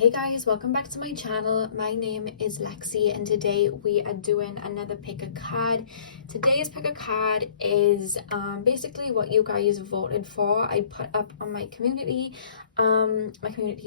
Hey guys, welcome back to my channel. My name is Lexi and today we are doing another pick a card. Today's pick a card is basically what you guys voted for. I put up on my community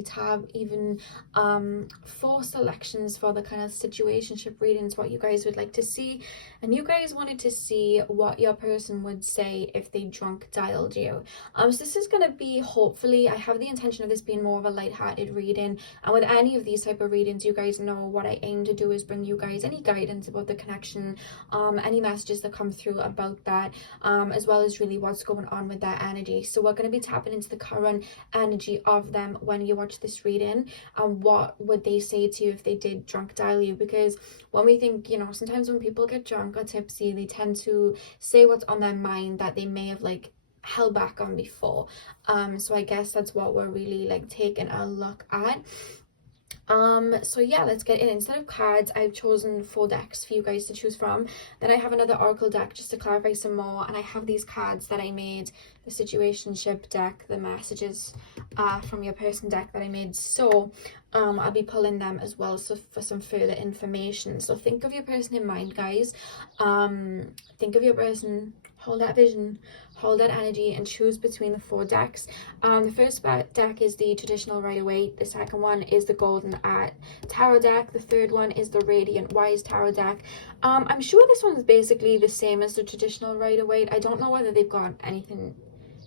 tab even 4 selections for the kind of situationship readings, what you guys would like to see, and you guys wanted to see what your person would say if they drunk dialed you. So this is going to be, hopefully, I have the intention of this being more of a light-hearted reading. And with any of these type of readings, you guys know what I aim to do is bring you guys any guidance about the connection, any messages that come through about that, as well as really what's going on with that energy. So we're going to be tapping into the current energy of them when you watch this reading, and what would they say to you if they did drunk dial you. Because when we think, you know, sometimes when people get drunk or tipsy, they tend to say what's on their mind that they may have like held back on before. So I guess that's what we're really like taking a look at. So yeah, let's get in. Instead of cards, I've chosen 4 decks for you guys to choose from. Then I have another oracle deck just to clarify some more, and I have these cards that I made, the situationship deck, the messages from your person deck that I made. So I'll be pulling them as well, so for some further information. So think of your person in mind, guys. Think of your person, hold that vision, hold that energy, and choose between the 4 decks. The first deck is the traditional Rider-Waite. The second one is the Golden Tarot deck. The third one is the Radiant Wise Tarot deck. I'm sure this one's basically the same as the traditional Rider-Waite. I don't know whether they've got anything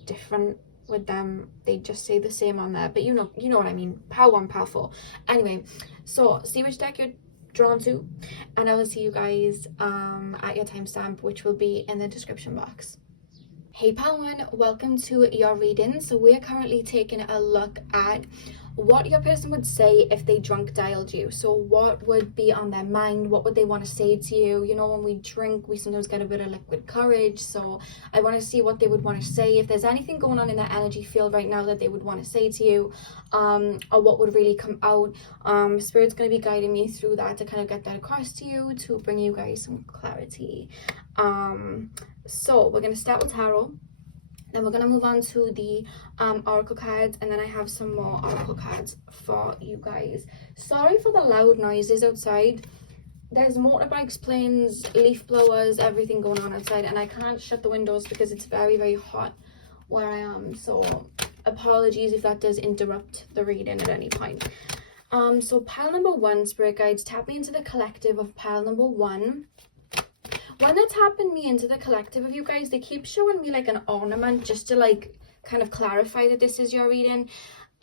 different with them. They just say the same on there, but you know what I mean. Power 1, Power 4. Anyway, so see which deck you're drawn to, and I will see you guys at your timestamp, which will be in the description box. Hey Pal 1, welcome to your reading. So we're currently taking a look at what your person would say if they drunk dialed you. So what would be on their mind? What would they want to say to you? You know, when we drink, we sometimes get a bit of liquid courage. So I want to see what they would want to say. If there's anything going on in that energy field right now that they would want to say to you, or what would really come out. Spirit's going to be guiding me through that to kind of get that across to you, to bring you guys some clarity. So we're going to start with tarot. Then we're going to move on to the oracle cards, and then I have some more oracle cards for you guys. Sorry for the loud noises outside. There's motorbikes, planes, leaf blowers, everything going on outside, and I can't shut the windows because it's very, very hot where I am. So apologies if that does interrupt the reading at any point. So pile number 1, spirit guides, tap me into the collective of pile number 1. When they're tapping me into the collective of you guys, they keep showing me like an ornament just to like kind of clarify that this is your reading.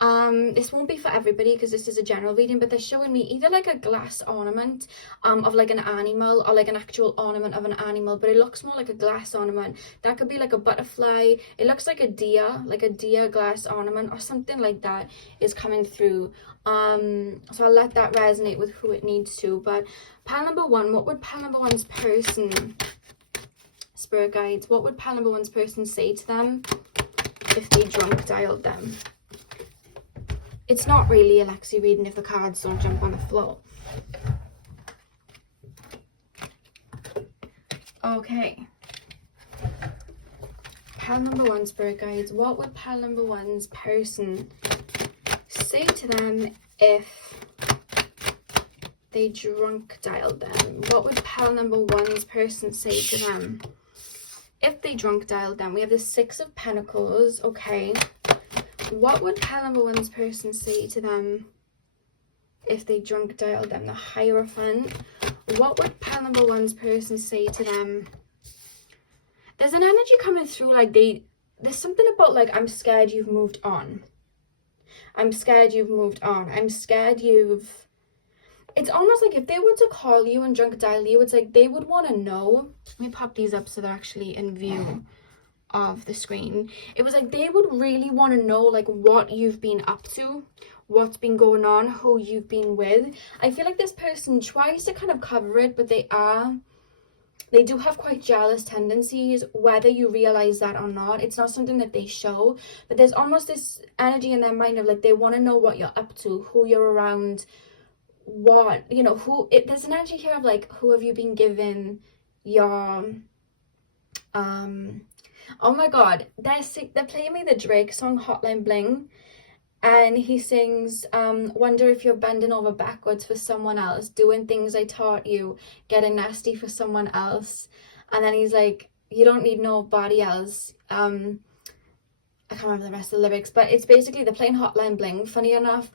This won't be for everybody because this is a general reading, but they're showing me either like a glass ornament of like an animal, or like an actual ornament of an animal, but it looks more like a glass ornament. That could be like a butterfly. It looks like a deer glass ornament or something like that is coming through. So I'll let that resonate with who it needs to. But pile number 1, what would pile number 1's person, spirit guides, what would pile number 1's person say to them if they drunk dialed them? It's not really a Lexi reading if the cards don't jump on the floor. Okay. Pile number 1, spirit guides, what would pile number 1's person say to them if they drunk dialed them? What would pile number 1's person say to them if they drunk dialed them? We have the 6 of Pentacles. Okay. What would pile number 1's person say to them if they drunk dialed them? The Hierophant. What would pile number 1's person say to them? There's an energy coming through, like there's something about like, I'm scared you've moved on. I'm scared you've moved on. I'm scared you've... It's almost like if they were to call you and drunk dial you, it's like they would want to know. Let me pop these up so they're actually in view of the screen. It was like they would really want to know like what you've been up to, what's been going on, who you've been with. I feel like this person tries to kind of cover it, but they do have quite jealous tendencies, whether you realize that or not. It's not something that they show, but there's almost this energy in their mind of like they want to know what you're up to, who you're around, what, you know, there's an energy here of like, who have you been given your oh my god, they're playing me the Drake song Hotline Bling, And he sings, wonder if you're bending over backwards for someone else, doing things I taught you, getting nasty for someone else. And then he's like, you don't need nobody else. I can't remember the rest of the lyrics, but it's basically they're playing Hotline Bling, funny enough.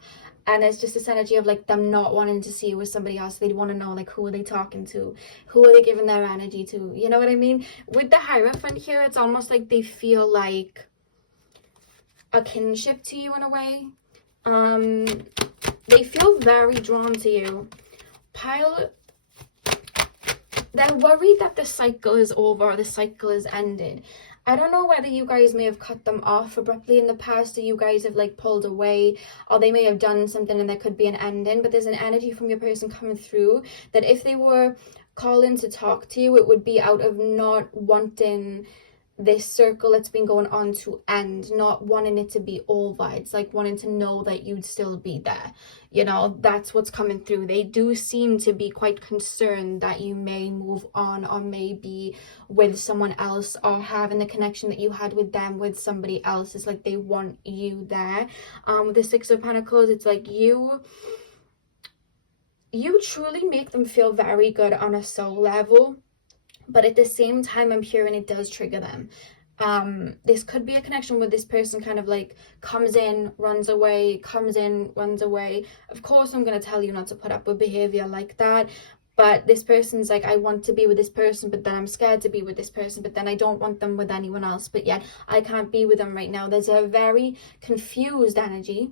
And it's just this energy of like them not wanting to see you with somebody else. They'd want to know like who are they talking to, who are they giving their energy to, you know what I mean? With the Hierophant here, it's almost like they feel like a kinship to you in a way. They feel very drawn to you. Pile, they're worried that the cycle is over or the cycle is ended. I don't know whether you guys may have cut them off abruptly in the past, or you guys have like pulled away, or they may have done something and there could be an ending, but there's an energy from your person coming through that if they were calling to talk to you, it would be out of not wanting this circle that's been going on to end, not wanting it to be over. It's like wanting to know that you'd still be there, you know. That's what's coming through. They do seem to be quite concerned that you may move on, or may be with someone else, or having the connection that you had with them with somebody else. It's like they want you there. With the Six of Pentacles, it's like you truly make them feel very good on a soul level. But at the same time, I'm hearing it does trigger them. This could be a connection where this person kind of like comes in, runs away, comes in, runs away. Of course, I'm going to tell you not to put up with behavior like that. But this person's like, I want to be with this person, but then I'm scared to be with this person, but then I don't want them with anyone else. But yet I can't be with them right now. There's a very confused energy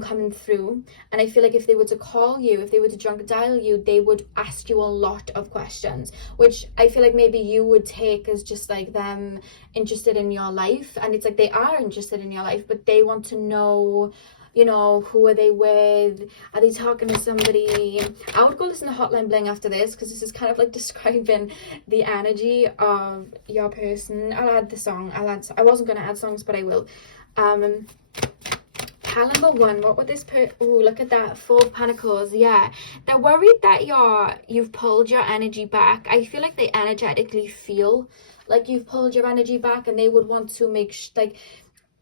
coming through, and I feel like if they were to call you, if they were to drunk dial you, they would ask you a lot of questions, which I feel like maybe you would take as just like them interested in your life. And it's like they are interested in your life, but they want to know, you know, who are they with? Are they talking to somebody? I would go listen to Hotline Bling after this, because this is kind of like describing the energy of your person. I'll add the song. I wasn't going to add songs, but I will. Pile number one, what would this look at that, Four of Pentacles. Yeah, they're worried that you've pulled your energy back. I feel like they energetically feel like you've pulled your energy back, and they would want to make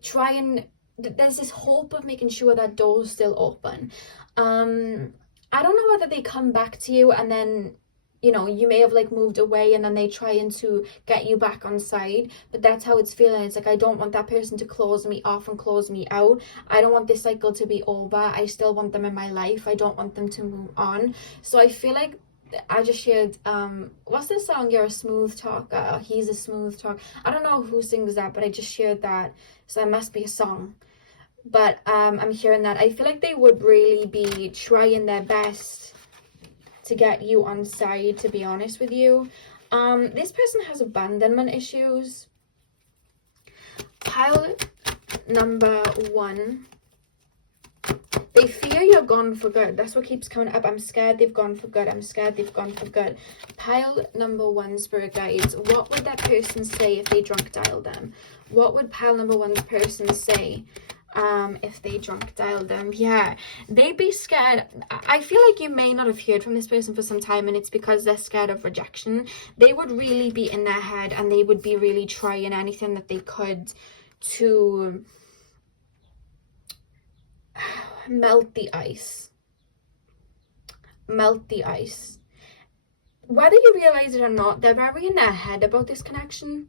try and there's this hope of making sure that door's still open. I don't know whether they come back to you and then, you know, you may have like moved away and then they trying to get you back on side, but that's how it's feeling. It's like, I don't want that person to close me off and close me out. I don't want this cycle to be over. I still want them in my life. I don't want them to move on. So I feel like I just shared, what's this song? You're a smooth talker. He's a smooth talker. I don't know who sings that, but I just shared that. So that must be a song. But I'm hearing that. I feel like they would really be trying their best to get you on side, to be honest with you. This person has abandonment issues. Pile number one. They fear you're gone for good. That's what keeps coming up. I'm scared they've gone for good. I'm scared they've gone for good. Pile number one, spirit guides. What would that person say if they drunk dialed them? What would pile number one's person say if they drunk dialed them? Yeah, they'd be scared. I feel like you may not have heard from this person for some time, and it's because they're scared of rejection. They would really be in their head, and they would be really trying anything that they could to melt the ice. Melt the ice. Whether you realize it or not, they're very in their head about this connection.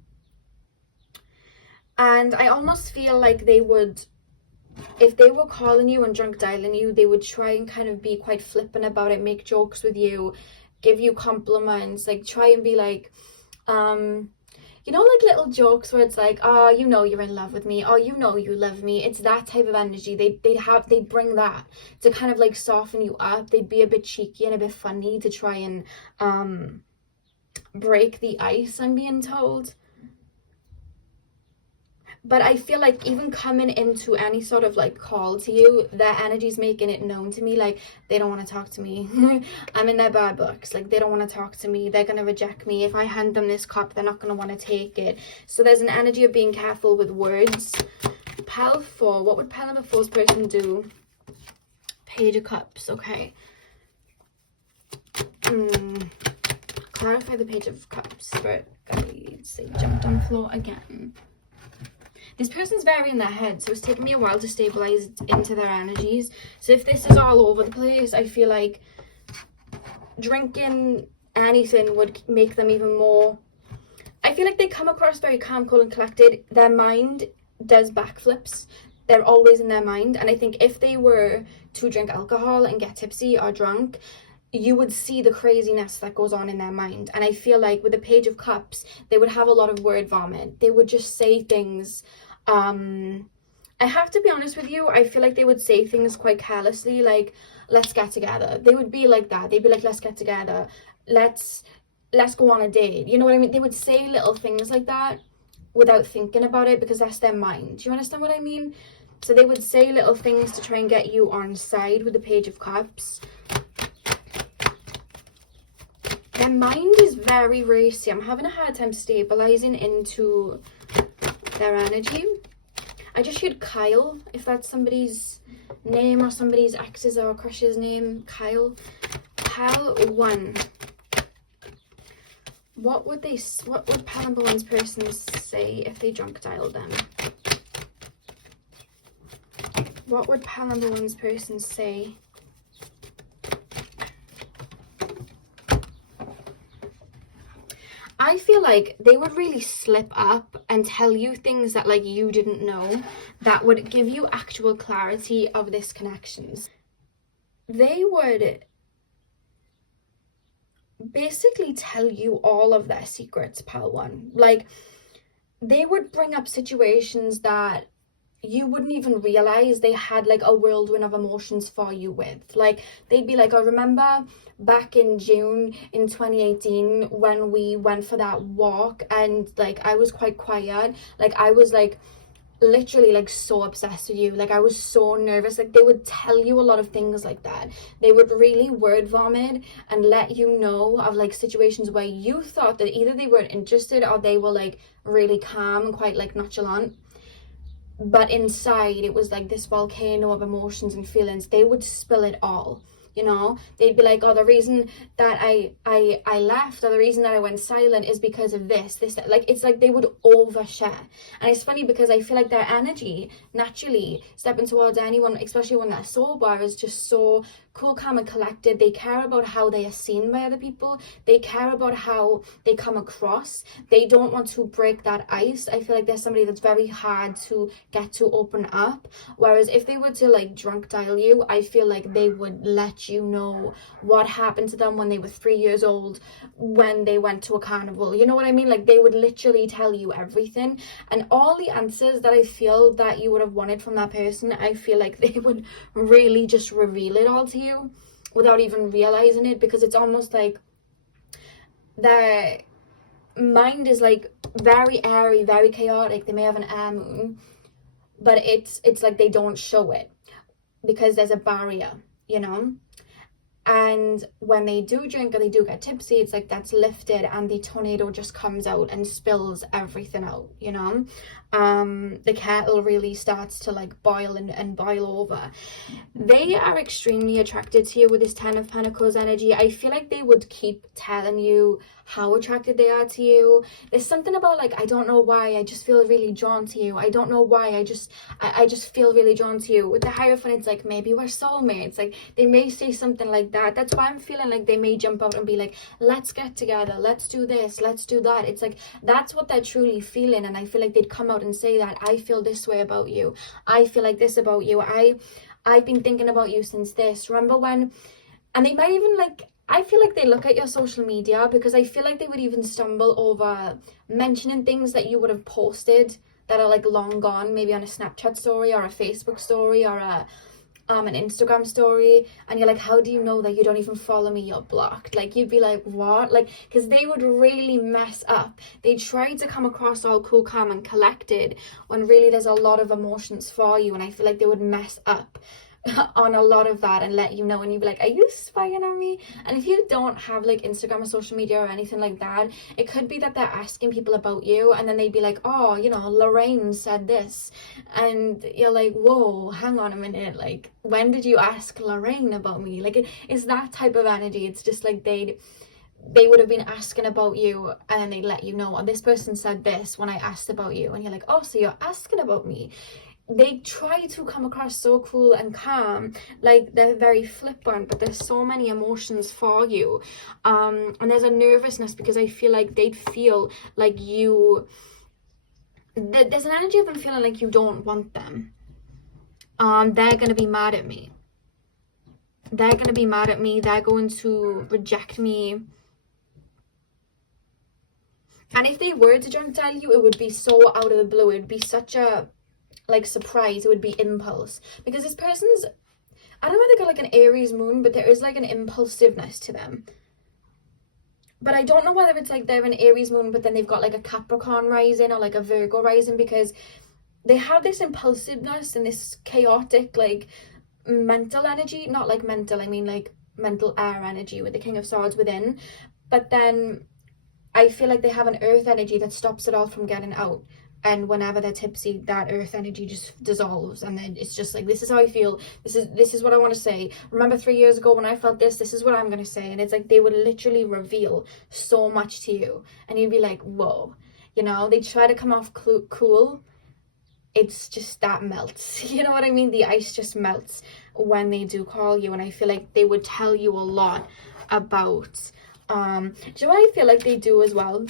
And I almost feel like they would, if they were calling you and drunk dialing you, they would try and kind of be quite flippant about it, make jokes with you, give you compliments, like try and be like, you know, like little jokes where it's like, oh, you know you're in love with me, oh, you know you love me. It's that type of energy. They'd bring that to kind of like soften you up. They'd be a bit cheeky and a bit funny to try and break the ice, I'm being told. But I feel like even coming into any sort of like call to you, their energy's making it known to me, like they don't want to talk to me. I'm in their bad books. Like they don't want to talk to me. They're going to reject me. If I hand them this cup, they're not going to want to take it. So there's an energy of being careful with words. Pile 4. What would pile number 4's person do? Page of Cups. Okay. Clarify the Page of Cups. Spirit guides. They jumped on the floor again. This person's very in their head, so it's taken me a while to stabilize into their energies. So if this is all over the place, I feel like drinking anything would make them even more. I feel like they come across very calm, cool and collected. Their mind does backflips. They're always in their mind. And I think if they were to drink alcohol and get tipsy or drunk, you would see the craziness that goes on in their mind. And I feel like with the Page of Cups, they would have a lot of word vomit. They would just say things. I have to be honest with you, I feel like they would say things quite carelessly, like, let's get together. They would be like that. They'd be like, let's get together. Let's go on a date. You know what I mean? They would say little things like that without thinking about it, because that's their mind. Do you understand what I mean? So they would say little things to try and get you on side with the Page of Cups. Their mind is very racy. I'm having a hard time stabilizing into their energy. I just heard Kyle, if that's somebody's name or somebody's ex's or crush's name. Kyle 1. What would Pal number 1's person say if they drunk dialed them? What would Pal number 1's person say? I feel like they would really slip up and tell you things that like you didn't know, that would give you actual clarity of this connections. They would basically tell you all of their secrets, Pal 1. Like, they would bring up situations that you wouldn't even realize they had like a whirlwind of emotions for you with. Like, they'd be like, I remember back in June in 2018 when we went for that walk and like I was quite quiet, like I was like literally like so obsessed with you, like I was so nervous. Like, they would tell you a lot of things like that. They would really word vomit and let you know of like situations where you thought that either they weren't interested or they were like really calm and quite like nonchalant, but inside it was like this volcano of emotions and feelings. They would spill it all, you know. They'd be like, oh, the reason that I left, or the reason that I went silent is because of this, that. Like, it's like they would overshare. And it's funny because I feel like their energy naturally stepping towards anyone, especially when they're sober, is just so cool, calm and collected. They care about how they are seen by other people. They care about how they come across. They don't want to break that ice. I feel like there's somebody that's very hard to get to open up, whereas if they were to like drunk dial you, I feel like they would let you know what happened to them when they were 3 years old, when they went to a carnival. You know what I mean? Like, they would literally tell you everything, and all the answers that I feel that you would have wanted from that person, I feel like they would really just reveal it all to you without even realizing it, because it's almost like their mind is like very airy, very chaotic. They may have an air moon, but it's like they don't show it because there's a barrier, you know. And when they do drink or they do get tipsy, it's like that's lifted and the tornado just comes out and spills everything out, you know. The kettle really starts to like boil and boil over. They are extremely attracted to you with this 10 of Pentacles energy. I feel like they would keep telling you how attracted they are to you. There's something about like, I don't know why, I just feel really drawn to you. I don't know why, I just feel really drawn to you. With the Hierophant, it's like, maybe we're soulmates. Like, they may say something like that. That's why I'm feeling like they may jump out and be like, let's get together, let's do this, let's do that. It's like, that's what they're truly feeling. And I feel like they'd come out and say that, I feel this way about you, I feel like this about you, I've been thinking about you since this. Remember when? And they might even like, I feel like they look at your social media, because I feel like they would even stumble over mentioning things that you would have posted that are like long gone, maybe on a Snapchat story or a Facebook story or an Instagram story, and you're like, how do you know that you don't even follow me, you're blocked? Like, you'd be like, what? Like, because they would really mess up. They try to come across all cool, calm and collected when really there's a lot of emotions for you, and I feel like they would mess up on a lot of that and let you know, and you'd be like, are you spying on me? And if you don't have like Instagram or social media or anything like that, it could be that they're asking people about you, and then they'd be like, oh, you know, r.e.m said this, and you're like, whoa, hang on a minute, like, when did you ask r.e.m about me? Like, it's that type of energy. It's just like they would have been asking about you and then they'd let you know, oh, this person said this when I asked about you, and you're like, oh, so you're asking about me. They try to come across so cool and calm, like they're very flippant, but there's so many emotions for you, and there's a nervousness because I feel like they'd feel like you, there's an energy of them feeling like you don't want them. They're gonna be mad at me. They're going to be mad at me. They're going to reject me. And if they were to drunk dial you, it would be so out of the blue. It would be such a, like, surprise. It would be impulse. Because this person's, I don't know if they got, like, an Aries moon, but there is, like, an impulsiveness to them. But I don't know whether it's, like, they're an Aries moon, but then they've got, like, a Capricorn rising or, like, a Virgo rising, because they have this impulsiveness and this chaotic, like, mental energy. Not like mental, I mean like mental air energy with the King of Swords within, but then I feel like they have an earth energy that stops it all from getting out, and whenever they're tipsy, that earth energy just dissolves, and then it's just like, this is how I feel, this is what I want to say. Remember 3 years ago when I felt this is what I'm going to say. And it's like they would literally reveal so much to you and you'd be like, whoa, you know. They try to come off cool. It's just that melts, you know what I mean? The ice just melts when they do call you, and I feel like they would tell you a lot about, do you know what I feel like they do as well?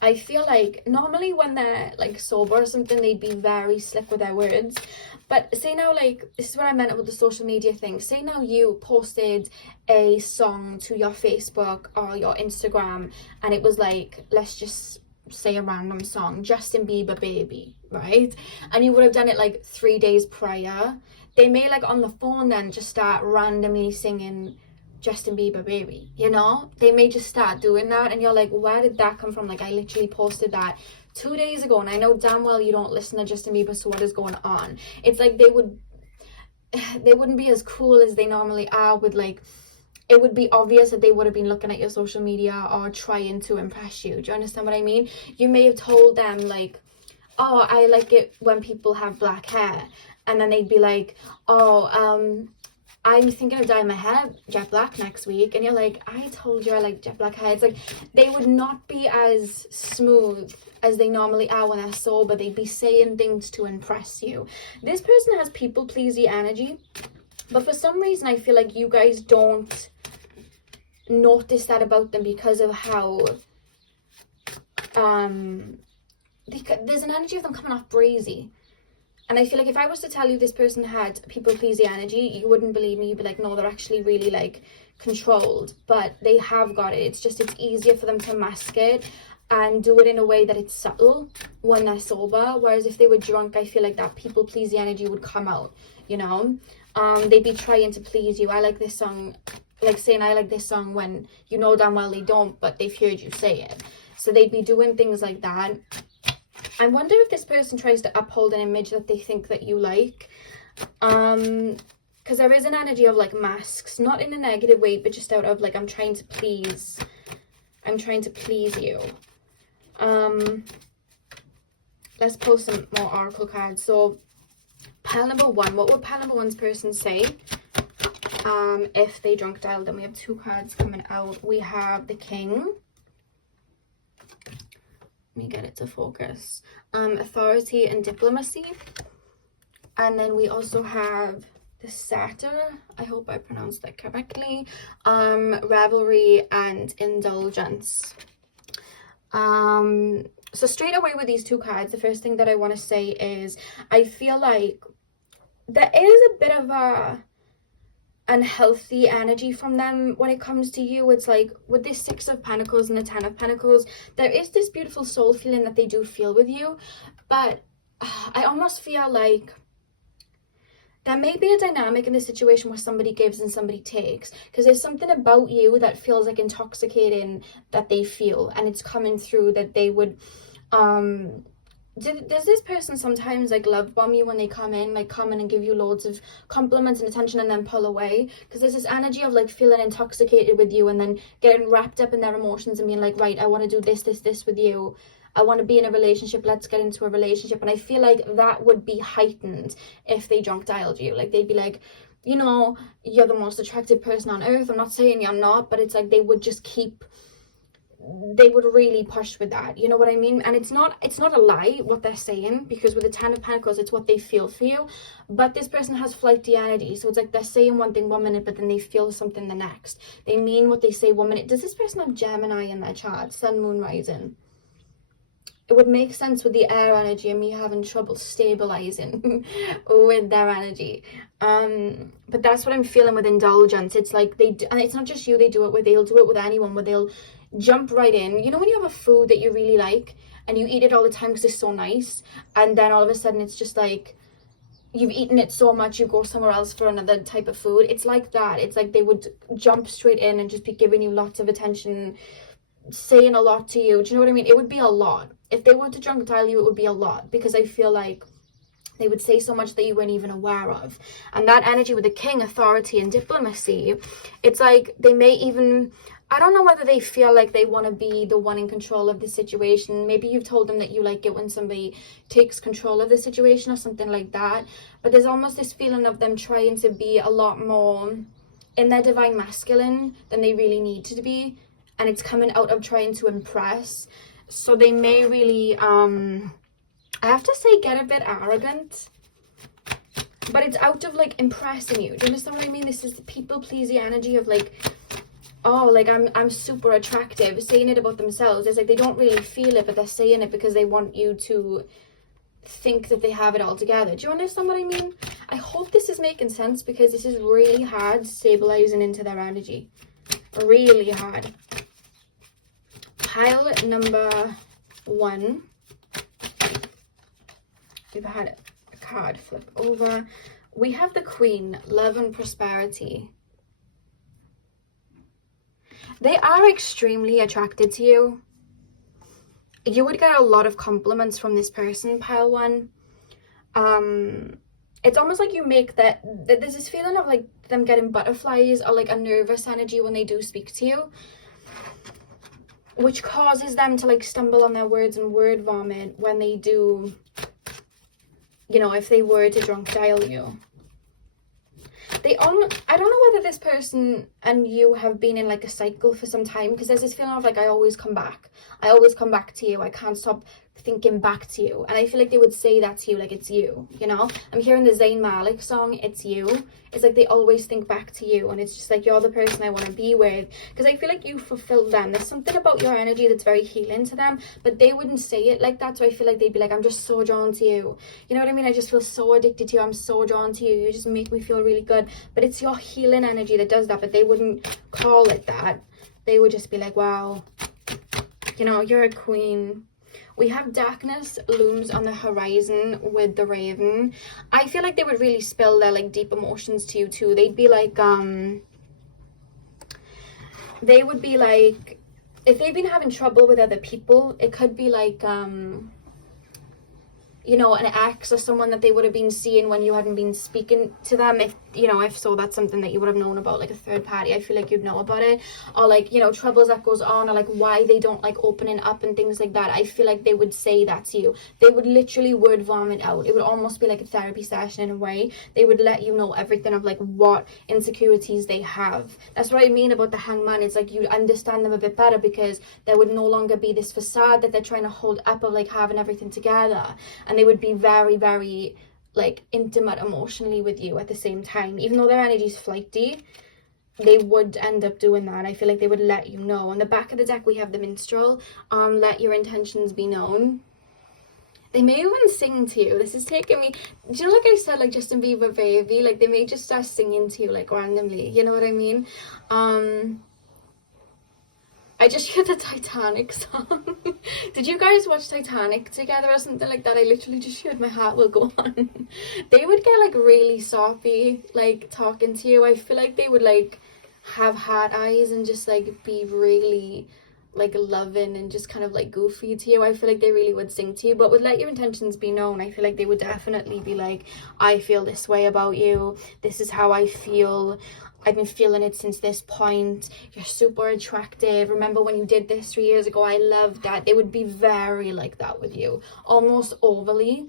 I feel like normally when they're like sober or something, they'd be very slick with their words. But say now, like, this is what I meant with the social media thing. Say now you posted a song to your Facebook or your Instagram, and it was like, let's just say a random song, Justin Bieber Baby, right? And you would have done it like 3 days prior. They may, like, on the phone then just start randomly singing Justin Bieber Baby, you know? They may just start doing that, and you're like, where did that come from? Like, I literally posted that 2 days ago, and I know damn well you don't listen to Justin Bieber, so what is going on? It's like they wouldn't be as cool as they normally are with, like, it would be obvious that they would have been looking at your social media or trying to impress you. Do you understand what I mean? You may have told them, like, oh, I like it when people have black hair. And then they'd be like, oh, I'm thinking of dyeing my hair jet black next week. And you're like, I told you I like jet black hair. It's like they would not be as smooth as they normally are when they're sober. They'd be saying things to impress you. This person has people pleasy energy. But for some reason, I feel like you guys don't notice that about them because of how there's an energy of them coming off breezy. And I feel like if I was to tell you this person had people pleasing energy, you wouldn't believe me. You'd be like, no, they're actually really, like, controlled. But they have got it. It's just, it's easier for them to mask it and do it in a way that it's subtle when they're sober. Whereas if they were drunk, I feel like that people pleasing energy would come out, you know. They'd be trying to please you. I like this song, like saying I like this song when you know damn well they don't, but they've heard you say it. So they'd be doing things like that. I wonder if this person tries to uphold an image that they think that you like. Because there is an energy of, like, masks, not in a negative way, but just out of, like, I'm trying to please you. Let's pull some more oracle cards. So pile number one, what would pile number one's person say if they drunk dialed them? We have two cards coming out. We have the King. Let me get it to focus. Authority and diplomacy. And then we also have the Satyr. I hope I pronounced that correctly. Revelry and indulgence. So straight away with these two cards, the first thing that I want to say is I feel like there is a bit of a unhealthy energy from them when it comes to you. It's like with this Six of Pentacles and the Ten of Pentacles, there is this beautiful soul feeling that they do feel with you, but I almost feel like there may be a dynamic in this situation where somebody gives and somebody takes, because there's something about you that feels like intoxicating that they feel, and it's coming through that they would does this person sometimes, like, love bomb you when they come in and give you loads of compliments and attention and then pull away? Because there's this energy of, like, feeling intoxicated with you and then getting wrapped up in their emotions and being like, right, I want to do this with you. I want to be in a relationship. Let's get into a relationship. And I feel like that would be heightened if they drunk dialed you. Like, they'd be like, you know, you're the most attractive person on earth. I'm not saying you're not, but it's like they would just keep, they would really push with that, you know what I mean? And it's not a lie what they're saying, because with the Ten of Pentacles, it's what they feel for you. But this person has flighty energy, so it's like they're saying one thing 1 minute, but then they feel something the next. They mean what they say 1 minute. Does this person have Gemini in their chart, Sun, Moon, Rising? It would make sense with the air energy and me having trouble stabilizing with their energy. But that's what I'm feeling with indulgence. It's like and it's not just you they do it with, they'll do it with anyone, where they'll jump right in. You know when you have a food that you really like and you eat it all the time because it's so nice, and then all of a sudden it's just like you've eaten it so much you go somewhere else for another type of food. It's like that. It's like they would jump straight in and just be giving you lots of attention, saying a lot to you. Do you know what I mean? It would be a lot. If they were to drunk dial you, it would be a lot, because I feel like they would say so much that you weren't even aware of. And that energy with the king, authority and diplomacy, it's like they may even, I don't know whether they feel like they want to be the one in control of the situation. Maybe you've told them that you like it when somebody takes control of the situation or something like that. But there's almost this feeling of them trying to be a lot more in their divine masculine than they really need to be. And it's coming out of trying to impress. So they may really, I have to say, get a bit arrogant. But it's out of like impressing you. Do you understand what I mean? This is the people-pleasing energy of like, oh, like I'm super attractive, saying it about themselves. It's like they don't really feel it, but they're saying it because they want you to think that they have it all together. Do you understand what I mean? I hope this is making sense, because this is really hard stabilizing into their energy. Really hard. Pile number 1. We've had a card flip over. We have the Queen, love and prosperity. They are extremely attracted to you. You would get a lot of compliments from this person, pile 1. It's almost like you make that there's this feeling of like them getting butterflies or like a nervous energy when they do speak to you, which causes them to like stumble on their words and word vomit when they do, you know, if they were to drunk dial you. I don't know whether this person and you have been in like a cycle for some time, because there's this feeling of like, I always come back to you, I can't stop thinking back to you. And I feel like they would say that to you, like it's you, you know. I'm hearing the Zayn Malik song, It's You. It's like they always think back to you, and it's just like, you're the person I want to be with, because I feel like you fulfill them. There's something about your energy that's very healing to them, but they wouldn't say it like that. So I feel like they'd be like, I'm just so drawn to you, you know what I mean? I just feel so addicted to you, I'm so drawn to you, you just make me feel really good. But it's your healing energy that does that, but they wouldn't call it that. They would just be like, wow, you know, you're a queen. We have darkness looms on the horizon with the Raven. I feel like they would really spill their like deep emotions to you too. They'd be like, they would be like, if they've been having trouble with other people, it could be like, you know, an ex or someone that they would have been seeing when you hadn't been speaking to them. If, you know, if so, that's something that you would have known about, like a third party. I feel like you'd know about it. Or like, you know, troubles that goes on, or like why they don't like opening up and things like that. I feel like they would say that to you. They would literally word vomit out. It would almost be like a therapy session in a way. They would let you know everything of like what insecurities they have. That's what I mean about the Hangman. It's like you understand them a bit better, because there would no longer be this facade that they're trying to hold up of like having everything together. And they would be very, very like intimate emotionally with you at the same time. Even though their energy's flighty, they would end up doing that. I feel like they would let you know. On the back of the deck we have the minstrel. Let your intentions be known. They may even sing to you. This is taking me, do you know, like I said, like Justin Bieber baby, like they may just start singing to you like randomly, you know what I mean? I just heard the Titanic song. Did you guys watch Titanic together or something like that? I literally just heard my heart will go on. They would get like really soppy, like talking to you. I feel like they would like have heart eyes and just like be really like loving and just kind of like goofy to you. I feel like they really would sing to you, but would let your intentions be known. I feel like they would definitely be like, I feel this way about you. This is how I feel. I've been feeling it since this point. You're super attractive. Remember when you did this 3 years ago? I love that. They would be very like that with you, almost overly.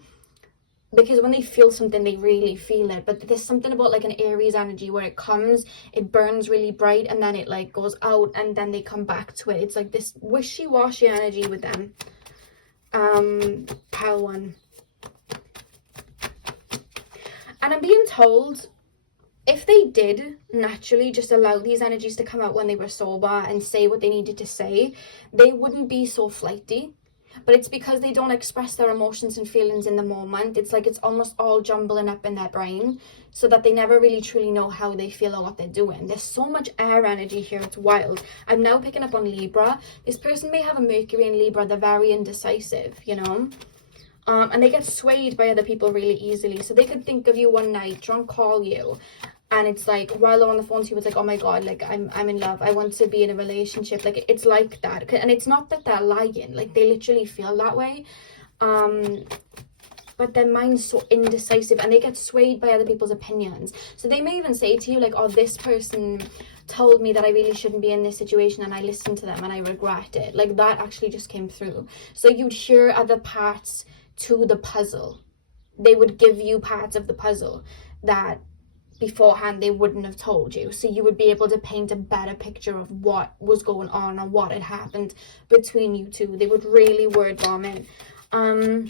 because when they feel something, they really feel it. But there's something about like an Aries energy where it comes, it burns really bright, and then it like goes out, and then they come back to it. It's like this wishy-washy energy with them. Pile 1. And I'm being told, if they did naturally just allow these energies to come out when they were sober and say what they needed to say, they wouldn't be so flighty. But it's because they don't express their emotions and feelings in the moment. It's like it's almost all jumbling up in their brain, so that they never really truly know how they feel or what they're doing. There's so much air energy here, it's wild. I'm now picking up on Libra. This person may have a Mercury in Libra. They're very indecisive, you know. And they get swayed by other people really easily. So they could think of you one night, drunk call you, and it's like, while they're on the phone to you, it's like, oh my god, like I'm in love, I want to be in a relationship. Like, it's like that. And it's not that they're lying, like they literally feel that way, but their mind's so indecisive, and they get swayed by other people's opinions. So they may even say to you like, oh, this person told me that I really shouldn't be in this situation, and I listened to them and I regret it. Like, that actually just came through. So you'd hear other parts to the puzzle. They would give you parts of the puzzle that beforehand they wouldn't have told you, so you would be able to paint a better picture of what was going on or what had happened between you two. They would really word bomb it. I'm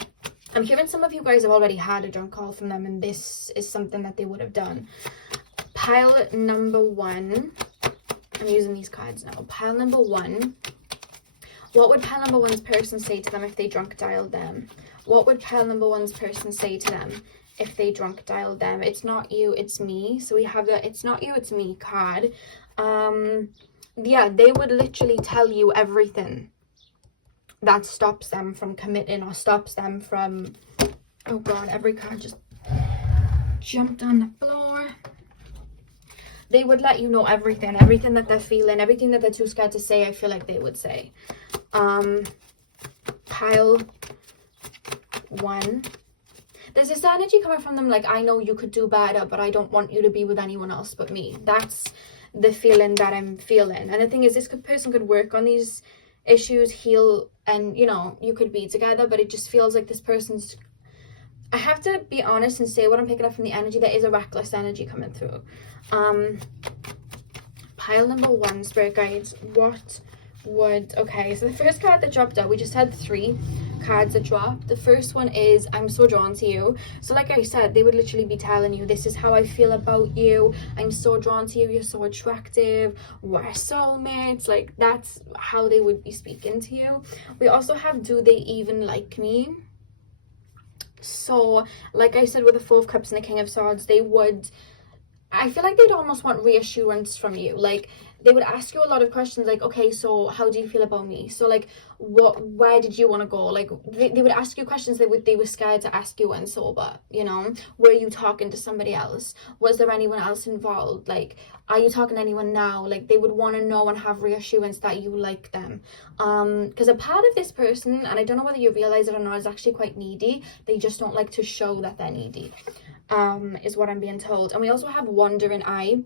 hearing some of you guys have already had a drunk call from them, and this is something that they would have done. Pile number 1. I'm using these cards now. Pile number 1. What would pile number 1's person say to them if they drunk dialed them? What would pile number 1's person say to them if they drunk dialed them? It's not you, it's me. So we have the it's not you, it's me card. Yeah, they would literally tell you everything that stops them from committing or stops them from, oh god, every card just jumped on the floor. They would let you know everything that they're feeling, everything that they're too scared to say. I feel like they would say. Pile 1. There's this energy coming from them like, I know you could do better, but I don't want you to be with anyone else but me. That's the feeling that I'm feeling. And the thing is, this person could work on these issues, heal, and, you know, you could be together, but it just feels like this person's, I have to be honest and say what I'm picking up from the energy, there is a reckless energy coming through. Pile number 1, spirit guides, what would, okay, so the first card that dropped out, we just had 3 cards that dropped. The first one is, I'm so drawn to you. So like I said, they would literally be telling you, this is how I feel about you, I'm so drawn to you, you're so attractive, we're soulmates. Like, that's how they would be speaking to you. We also have, do they even like me? So like I said, with the 4 of Cups and the King of Swords, they would, I feel like they'd almost want reassurance from you. Like, they would ask you a lot of questions like, okay, so how do you feel about me? So like, where did you want to go? Like, they would ask you questions they were scared to ask you when sober, you know? Were you talking to somebody else? Was there anyone else involved? Like, are you talking to anyone now? Like, they would want to know and have reassurance that you like them. Because a part of this person, and I don't know whether you realize it or not, is actually quite needy. They just don't like to show that they're needy, is what I'm being told. And we also have Wandering Eye.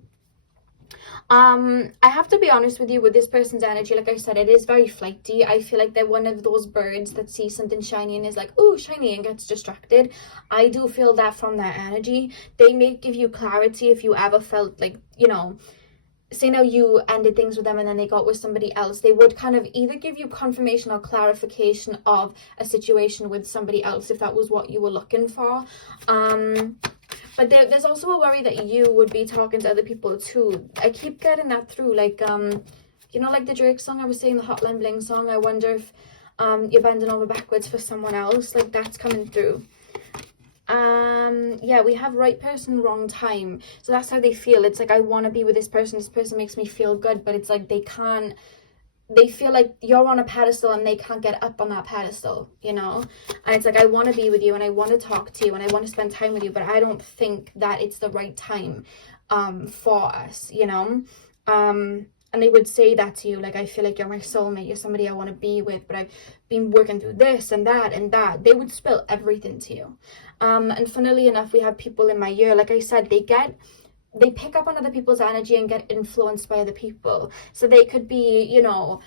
I have to be honest with you, with this person's energy, like I said, it is very flighty. I feel like they're one of those birds that sees something shiny and is like, oh, shiny, and gets distracted. I do feel that from their energy. They may give you clarity if you ever felt like, you know, say now you ended things with them and then they got with somebody else. They would kind of either give you confirmation or clarification of a situation with somebody else if that was what you were looking for. But there's also a worry that you would be talking to other people too. I keep getting that through, like, you know, like the Drake song I was saying, the Hotline Bling song. I wonder if you're bending over backwards for someone else. Like, that's coming through. Yeah, we have right person, wrong time. So that's how they feel. It's like, I want to be with this person makes me feel good, but it's like they can't. They feel like you're on a pedestal and they can't get up on that pedestal, you know? And it's like, I want to be with you and I want to talk to you and I want to spend time with you, but I don't think that it's the right time for us, you know? And they would say that to you, like, I feel like you're my soulmate, you're somebody I want to be with, but I've been working through this and that and that. They would spill everything to you. And funnily enough, we have people in my year, like I said, they pick up on other people's energy and get influenced by other people. So they could be, you know,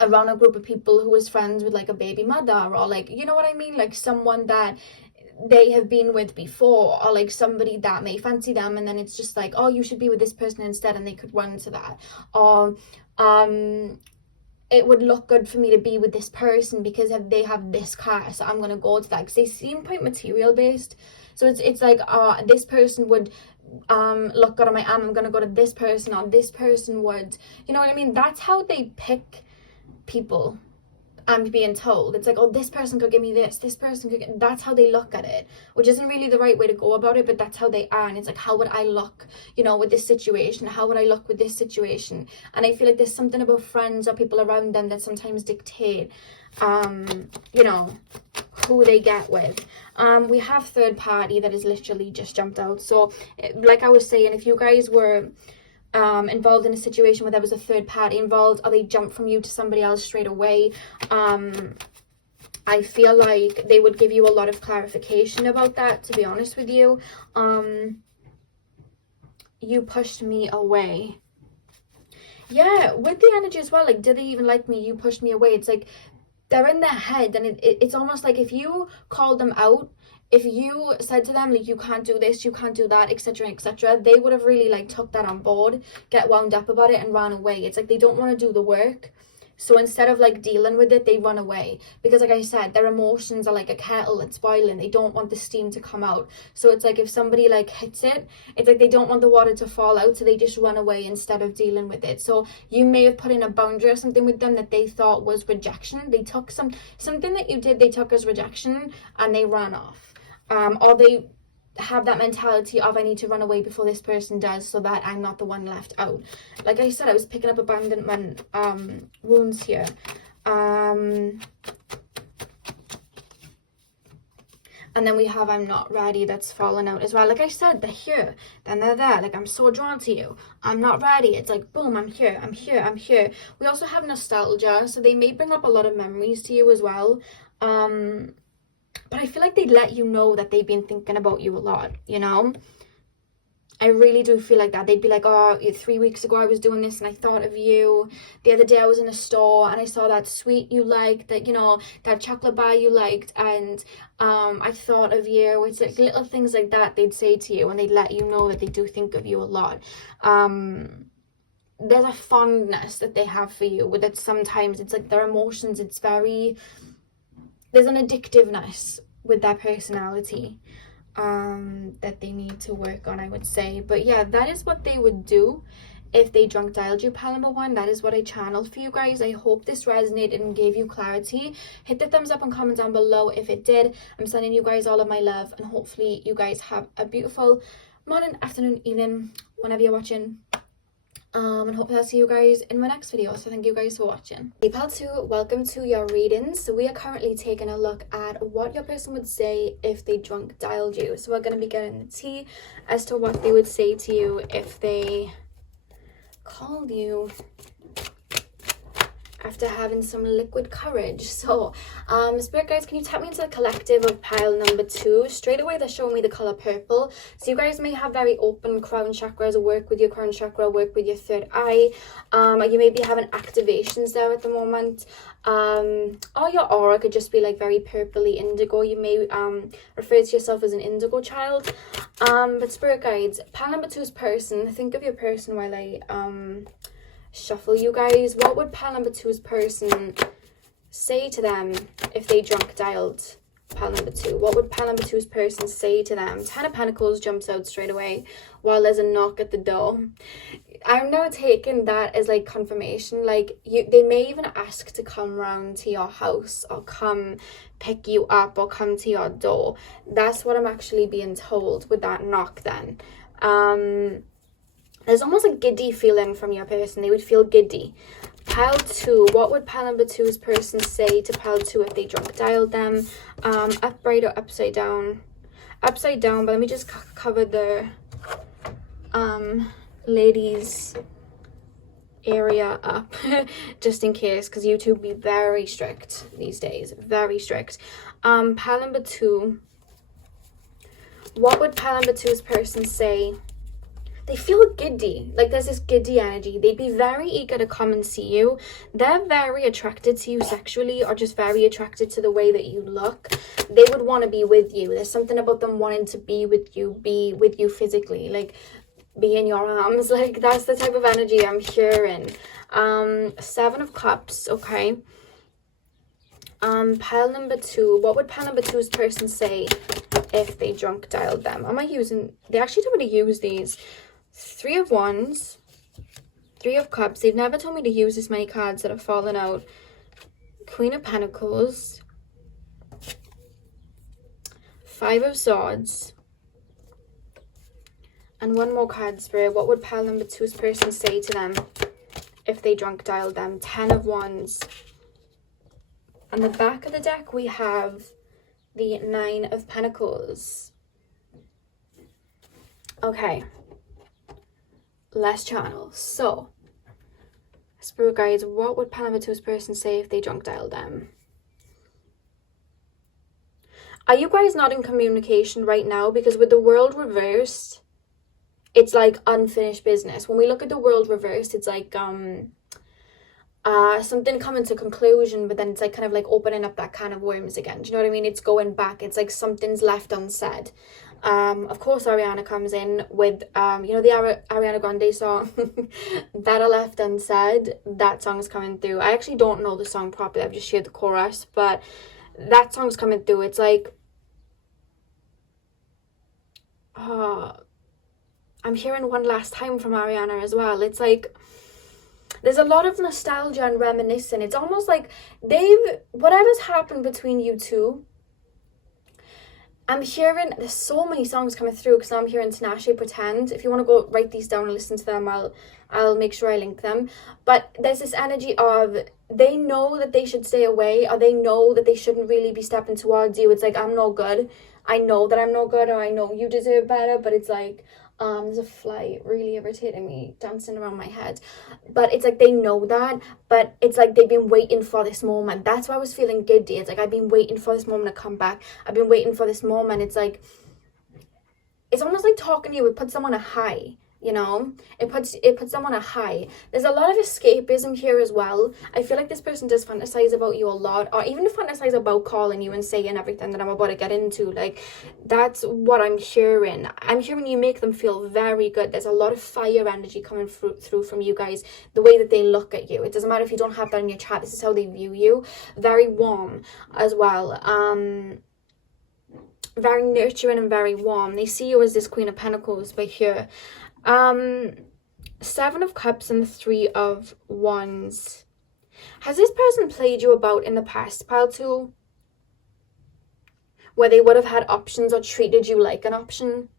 around a group of people who is friends with like a baby mother, or like, you know what I mean, like someone that they have been with before, or like somebody that may fancy them, and then it's just like, oh, you should be with this person instead, and they could run to that. Or it would look good for me to be with this person because they have this car, so I'm going to go to that, because they seem quite material based. So it's like, this person would look good on my arm, I'm going to go to this person, or this person would, you know what I mean? That's how they pick people. I'm being told it's like, oh, this person could give me this person could get, that's how they look at it, which isn't really the right way to go about it, but that's how they are. And it's like, how would I look, you know, with this situation? How would I look with this situation? And I feel like there's something about friends or people around them that sometimes dictate you know, who they get with. We have third party that is literally just jumped out. So like I was saying, if you guys were involved in a situation where there was a third party involved, or they jump from you to somebody else straight away, I feel like they would give you a lot of clarification about that, to be honest with you. You pushed me away. Yeah, with the energy as well, like, did they even like me? You pushed me away. It's like they're in their head, and it's almost like if you called them out, if you said to them, like, you can't do this, you can't do that, etc., etc., they would have really, like, took that on board, get wound up about it, and ran away. It's like they don't want to do the work. So instead of, like, dealing with it, they run away. Because, like I said, their emotions are like a kettle that's boiling. They don't want the steam to come out. So it's like if somebody, like, hits it, it's like they don't want the water to fall out, so they just run away instead of dealing with it. So you may have put in a boundary or something with them that they thought was rejection. They took something that you did, they took as rejection, and they ran off. Or they have that mentality of, I need to run away before this person does, so that I'm not the one left out. Like I said, I was picking up abandonment wounds here. And then we have I'm not ready, that's fallen out as well. Like I said, they're here, then they're there. Like, I'm so drawn to you, I'm not ready. It's like, boom, I'm here, I'm here, I'm here. We also have nostalgia, so they may bring up a lot of memories to you as well. But I feel like they'd let you know that they've been thinking about you a lot, you know? I really do feel like that. They'd be like, oh, 3 weeks ago I was doing this and I thought of you. The other day I was in a store and I saw that sweet you liked, that, you know, that chocolate bar you liked, and I thought of you. It's like little things like that they'd say to you, and they'd let you know that they do think of you a lot. There's a fondness that they have for you, with it sometimes. It's like their emotions, it's very... There's an addictiveness with their personality that they need to work on, I would say. But yeah, that is what they would do if they drunk dialed you, pile number one. That is what I channeled for you guys. I hope this resonated and gave you clarity. Hit the thumbs up and comment down below if it did. I'm sending you guys all of my love, and hopefully you guys have a beautiful morning, afternoon, evening, whenever you're watching. And hopefully I'll see you guys in my next video. So thank you guys for watching. Hey pal 2, welcome to your readings. So we are currently taking a look at what your person would say if they drunk dialed you. So we're going to be getting the tea as to what they would say to you if they called you after having some liquid courage. So spirit guides, can you tap me into the collective of pile number 2? Straight away they're showing me the color purple. So you guys may have very open crown chakras, work with your crown chakra, work with your third eye. You may be having activations there at the moment. Or your aura could just be like very purpley indigo. You may refer to yourself as an indigo child. But spirit guides, pile number 2's person, think of your person while I shuffle you guys. What would pile number 2's person say to them if they drunk dialed pile number 2? What would pile number 2's person say to them? 10 of Pentacles jumps out straight away while there's a knock at the door. I'm now taking that as like confirmation. Like, they may even ask to come round to your house, or come pick you up, or come to your door. That's what I'm actually being told with that knock then. There's almost a giddy feeling from your person. They would feel giddy. Pile 2, what would pile number 2's person say to pile 2 if they drunk dialed them? Upright or upside down? Upside down, but let me just cover the ladies area up just in case, because YouTube be very strict these days, very strict. Pile number 2, what would pile number 2's person say? they feel giddy. Like there's this giddy energy. They'd be very eager to come and see you. They're very attracted to you sexually, or just very attracted to the way that you look. They would want to be with you. There's something about them wanting to be with you physically, like be in your arms. Like that's the type of energy I'm hearing. 7 of Cups, okay. Pile number 2. What would pile number 2's person say if they drunk dialed them? Am I using, they actually told me to use these. 3 of Wands, 3 of Cups. They've never told me to use this many cards that have fallen out. Queen of Pentacles, 5 of Swords, and one more card, Spirit. What would pile number 2's person say to them if they drunk dialed them? 10 of Wands. On the back of the deck, we have the 9 of Pentacles. Okay. Let's channel. So, Spirit guides, what would pile number 2's person say if they drunk dialed them? Are you guys not in communication right now? Because with the world reversed, it's like unfinished business. When we look at the world reversed, it's like something coming to conclusion, but then it's like kind of like opening up that can of worms again. Do you know what I mean? It's going back. It's like something's left unsaid. Of course, Ariana comes in with you know, the Ariana Grande song that are left unsaid. That song's coming through. I actually don't know the song properly. I've just shared the chorus, but that song's coming through. It's like I'm hearing One Last Time from Ariana as well. It's like there's a lot of nostalgia and reminiscing. It's almost like whatever's happened between you two, I'm hearing, there's so many songs coming through, because now I'm hearing Tinashe, Pretend. If you want to go write these down and listen to them, I'll make sure I link them. But there's this energy of, they know that they should stay away, or they know that they shouldn't really be stepping towards you. It's like, I'm no good. I know that I'm no good, or I know you deserve better, but it's like, there's a fly really irritating me, dancing around my head. But it's like they know that, but it's like they've been waiting for this moment. That's why I was feeling giddy. It's like I've been waiting for this moment to come back. I've been waiting for this moment. It's like, it's almost like talking to you. It puts them on a high, you know? It puts them on a high. There's a lot of escapism here as well. I feel like this person does fantasize about you a lot, or even fantasize about calling you and saying everything that I'm about to get into. Like, that's what I'm hearing. I'm hearing you make them feel very good. There's a lot of fire energy coming through from you guys. The way that they look at you. It doesn't matter if you don't have that in your chat. This is how they view you. Very warm as well. Very nurturing and very warm. They see you as this Queen of Pentacles by here. 7 of Cups and 3 of Wands. Has this person played you about in the past, pile 2? Where they would have had options or treated you like an option?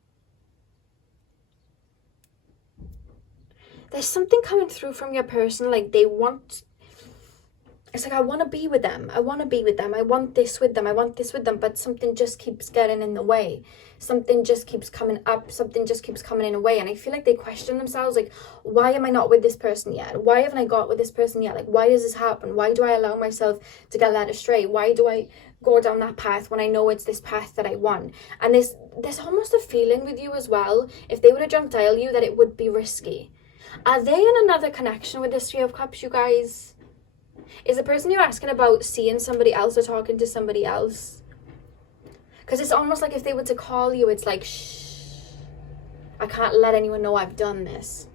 There's something coming through from your person, like they want, it's like, I want to be with them. I want to be with them. I want this with them. I want this with them. But something just keeps getting in the way. Something just keeps coming up. Something just keeps coming in the way. And I feel like they question themselves, like, why am I not with this person yet? Why haven't I got with this person yet? Like, why does this happen? Why do I allow myself to get led astray? Why do I go down that path when I know it's this path that I want? And there's almost a feeling with you as well, if they were to drunk dial you, that it would be risky. Are they in another connection with this 3 of Cups, you guys? Is the person you're asking about seeing somebody else or talking to somebody else? Because it's almost like if they were to call you, it's like, shh, I can't let anyone know I've done this.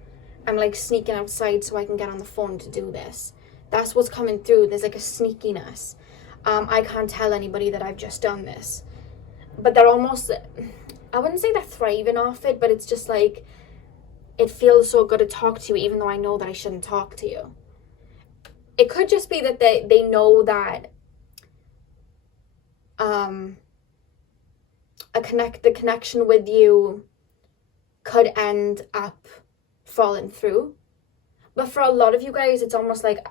I'm like sneaking outside so I can get on the phone to do this. That's what's coming through. There's like a sneakiness. I can't tell anybody that I've just done this. But they're almost, I wouldn't say they're thriving off it, but it's just like, it feels so good to talk to you even though I know that I shouldn't talk to you. It could just be that they know that the connection with you could end up falling through. But for a lot of you guys, it's almost like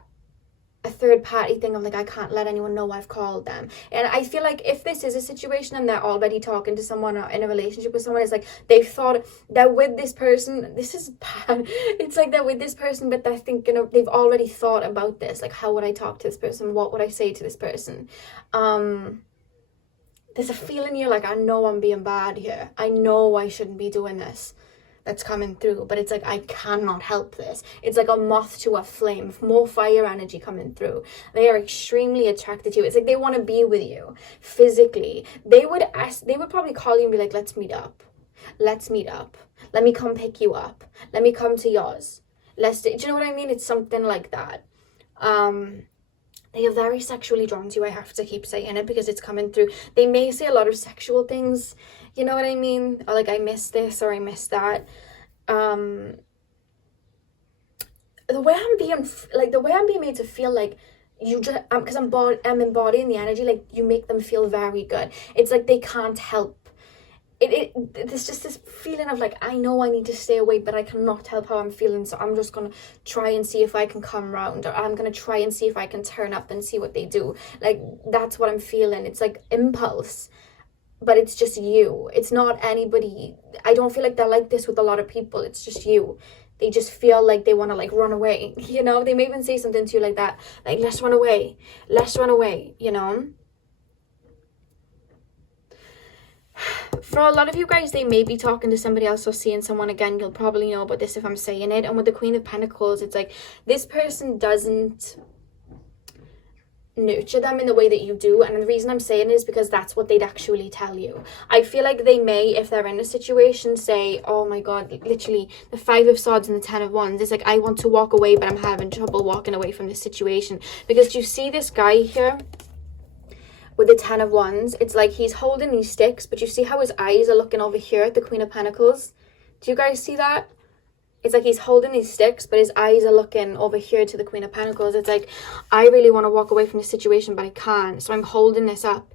a third party thing of like, I can't let anyone know I've called them. And I feel like if this is a situation and they're already talking to someone or in a relationship with someone, it's like they've thought they're with this person. This is bad. It's like they're with this person, but they're thinking of, they've already thought about this. Like, how would I talk to this person? What would I say to this person? There's a feeling you're like, I know I'm being bad here. I know I shouldn't be doing this. that's coming through, but it's like, I cannot help this. It's like a moth to a flame, more fire energy coming through. They are extremely attracted to you. It's like they want to be with you physically. They would probably call you and be like, let's meet up, let me come pick you up, let me come to yours, do you know what I mean? It's something like that. They are very sexually drawn to you. I have to keep saying it because it's coming through. They may say a lot of sexual things, you know what I mean? Or like, I miss this or I miss that. The way I'm being made to feel like you just, because I'm embodying the energy, like you make them feel very good. It's like they can't help. There's just this feeling of like, I know I need to stay away, but I cannot help how I'm feeling, so I'm just gonna try and see if I can come round, or I'm gonna try and see if I can turn up and see what they do. Like, that's what I'm feeling. It's like impulse, but it's just you. It's not anybody. I don't feel like they're like this with a lot of people. It's just you. They just feel like they want to like run away, you know? They may even say something to you like that, like, let's run away, you know? For a lot of you guys, they may be talking to somebody else or seeing someone again. You'll probably know about this if I'm saying it. And with the Queen of Pentacles, it's like this person doesn't nurture them in the way that you do, and the reason I'm saying it is because that's what they'd actually tell you. I feel like they may, if they're in a situation, say, oh my god, literally the 5 of Swords and the 10 of Wands, it's like, I want to walk away, but I'm having trouble walking away from this situation. Because you see this guy here with the 10 of Wands, it's like he's holding these sticks, but you see how his eyes are looking over here at the Queen of Pentacles? Do you guys see that? It's like he's holding these sticks, but his eyes are looking over here to the Queen of Pentacles. It's like, I really want to walk away from this situation, but I can't. So I'm holding this up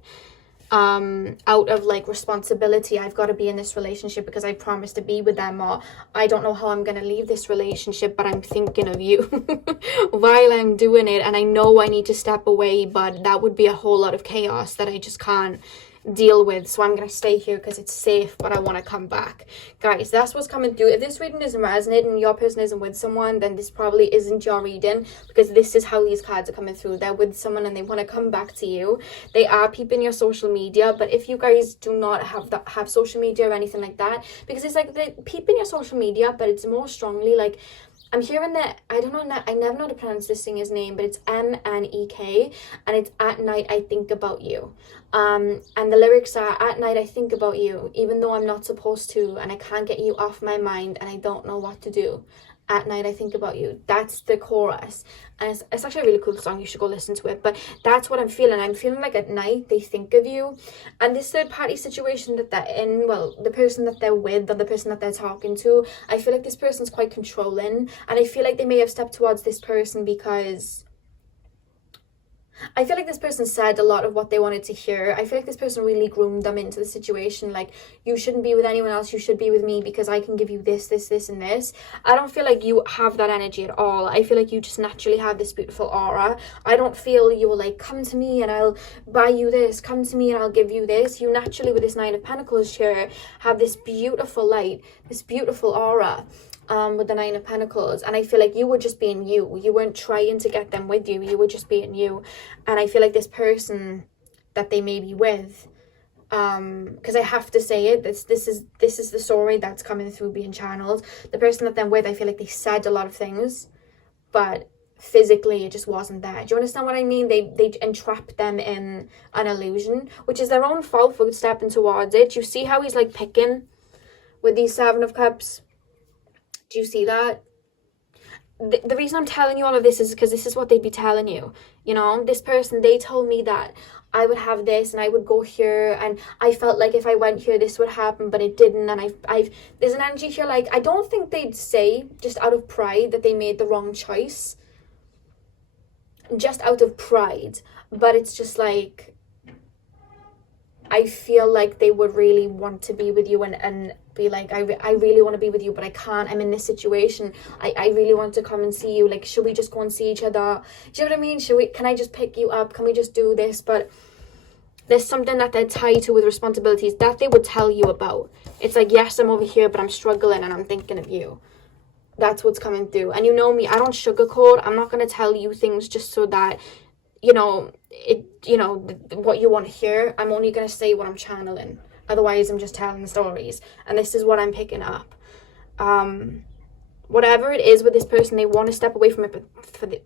out of like responsibility. I've got to be in this relationship because I promised to be with them, or I don't know how I'm going to leave this relationship, but I'm thinking of you while I'm doing it. And I know I need to step away, but that would be a whole lot of chaos that I just can't deal with, so I'm gonna stay here because it's safe, but I want to come back. Guys, that's what's coming through. If this reading isn't resonating and your person isn't with someone, then this probably isn't your reading, because this is how these cards are coming through. They're with someone and they want to come back to you. They are peeping your social media, but if you guys do not have social media or anything like that, because it's like they peeping your social media, but it's more strongly like, I'm hearing that, I don't know, I never know how to pronounce this singer's name, but it's MNEK, and it's At Night I Think About You. And the lyrics are, at night I think about you, even though I'm not supposed to, and I can't get you off my mind, and I don't know what to do. At night I think about you. That's the chorus, and it's actually a really cool song. You should go listen to it. But that's what I'm feeling. I'm feeling like at night they think of you, and this third party situation that they're in, well, the person that they're with or the person that they're talking to, I feel like this person's quite controlling, and I feel like they may have stepped towards this person because I feel like this person said a lot of what they wanted to hear. I feel like this person really groomed them into the situation. Like, you shouldn't be with anyone else. You should be with me because I can give you this, this, this, and this. I don't feel like you have that energy at all. I feel like you just naturally have this beautiful aura. I don't feel you will like, come to me and I'll buy you this. Come to me and I'll give you this. You naturally, with this 9 of Pentacles here, have this beautiful light, this beautiful aura. With the 9 of Pentacles, and I feel like you were just being you. You weren't trying to get them with you. You were just being you. And I feel like this person that they may be with, because I have to say it, this is the story that's coming through being channeled. The person that they're with, I feel like they said a lot of things, but physically it just wasn't there. Do you understand what I mean? They entrapped them in an illusion, which is their own fault for stepping towards it. You see how he's like picking with these 7 of Cups? Do you see that? The reason I'm telling you all of this is because this is what they'd be telling you. You know, this person, they told me that I would have this and I would go here, and I felt like if I went here this would happen, but it didn't. And I've there's an energy here, like, I don't think they'd say just out of pride that they made the wrong choice, just out of pride, but it's just like, I feel like they would really want to be with you and be like, I really want to be with you, but I can't. I'm in this situation. I really want to come and see you. Like, should we just go and see each other? Do you know what I mean? Can I just pick you up? Can we just do this? But there's something that they're tied to with responsibilities that they would tell you about. It's like, yes, I'm over here, but I'm struggling and I'm thinking of you. That's what's coming through. And you know me, I don't sugarcoat. I'm not going to tell you things just so that, you know, what you want to hear. I'm only going to say what I'm channeling. Otherwise, I'm just telling the stories. And this is what I'm picking up. whatever it is with this person, they want to step away from it,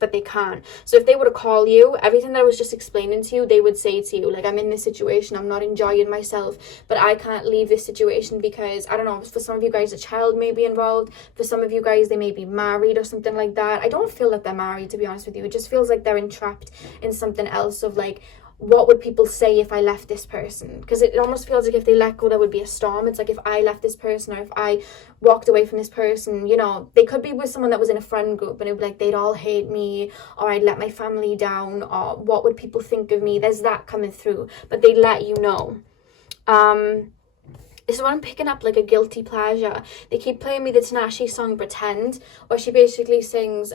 but they can't. So if they were to call you, everything that I was just explaining to you, they would say to you, like, I'm in this situation, I'm not enjoying myself, but I can't leave this situation because, I don't know, for some of you guys, a child may be involved. For some of you guys, they may be married or something like that. I don't feel that they're married, to be honest with you. It just feels like they're entrapped in something else of, like, what would people say if I left this person? Because it almost feels like if they let go, there would be a storm. It's like if I left this person, or if I walked away from this person, you know, they could be with someone that was in a friend group and it would be like they'd all hate me, or I'd let my family down, or what would people think of me? There's that coming through, but they let you know. This is what I'm picking up, like a guilty pleasure. They keep playing me the Tinashe song Pretend, where she basically sings,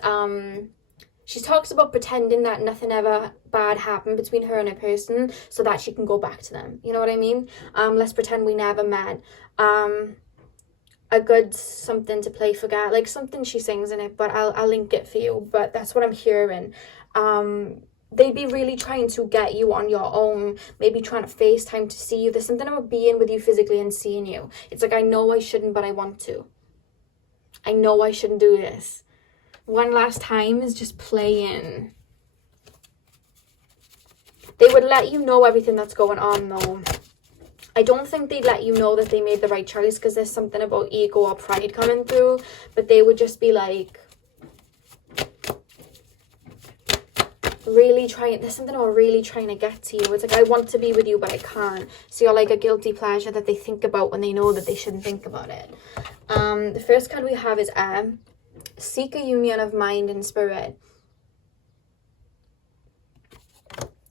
she talks about pretending that nothing ever bad happened between her and a person so that she can go back to them. You know what I mean? Let's pretend we never met. A good something to play forget. Like something she sings in it, but I'll link it for you. But that's what I'm hearing. They'd be really trying to get you on your own, maybe trying to FaceTime to see you. There's something about being with you physically and seeing you. It's like, I know I shouldn't, but I want to. I know I shouldn't do this. One last time is just playing. They would let you know everything that's going on, though. I don't think they'd let you know that they made the right choice because there's something about ego or pride coming through. But they would just be like, really trying, there's something about really trying to get to you. It's like, I want to be with you, but I can't. So you're like a guilty pleasure that they think about when they know that they shouldn't think about it. The first card we have is r.e.m. Seek a union of mind and spirit.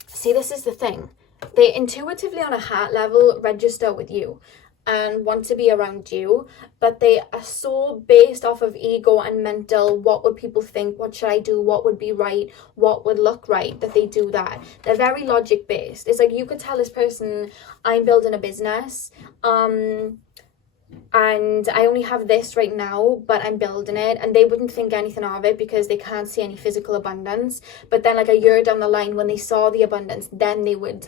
See, this is the thing. They intuitively on a heart level register with you and want to be around you, but they are so based off of ego and mental, what would people think, what should I do, what would be right, what would look right, that they do that. They're very logic based. It's like you could tell this person, I'm building a business, and I only have this right now, but I'm building it, and they wouldn't think anything of it because they can't see any physical abundance. But then like a year down the line, when they saw the abundance, then they would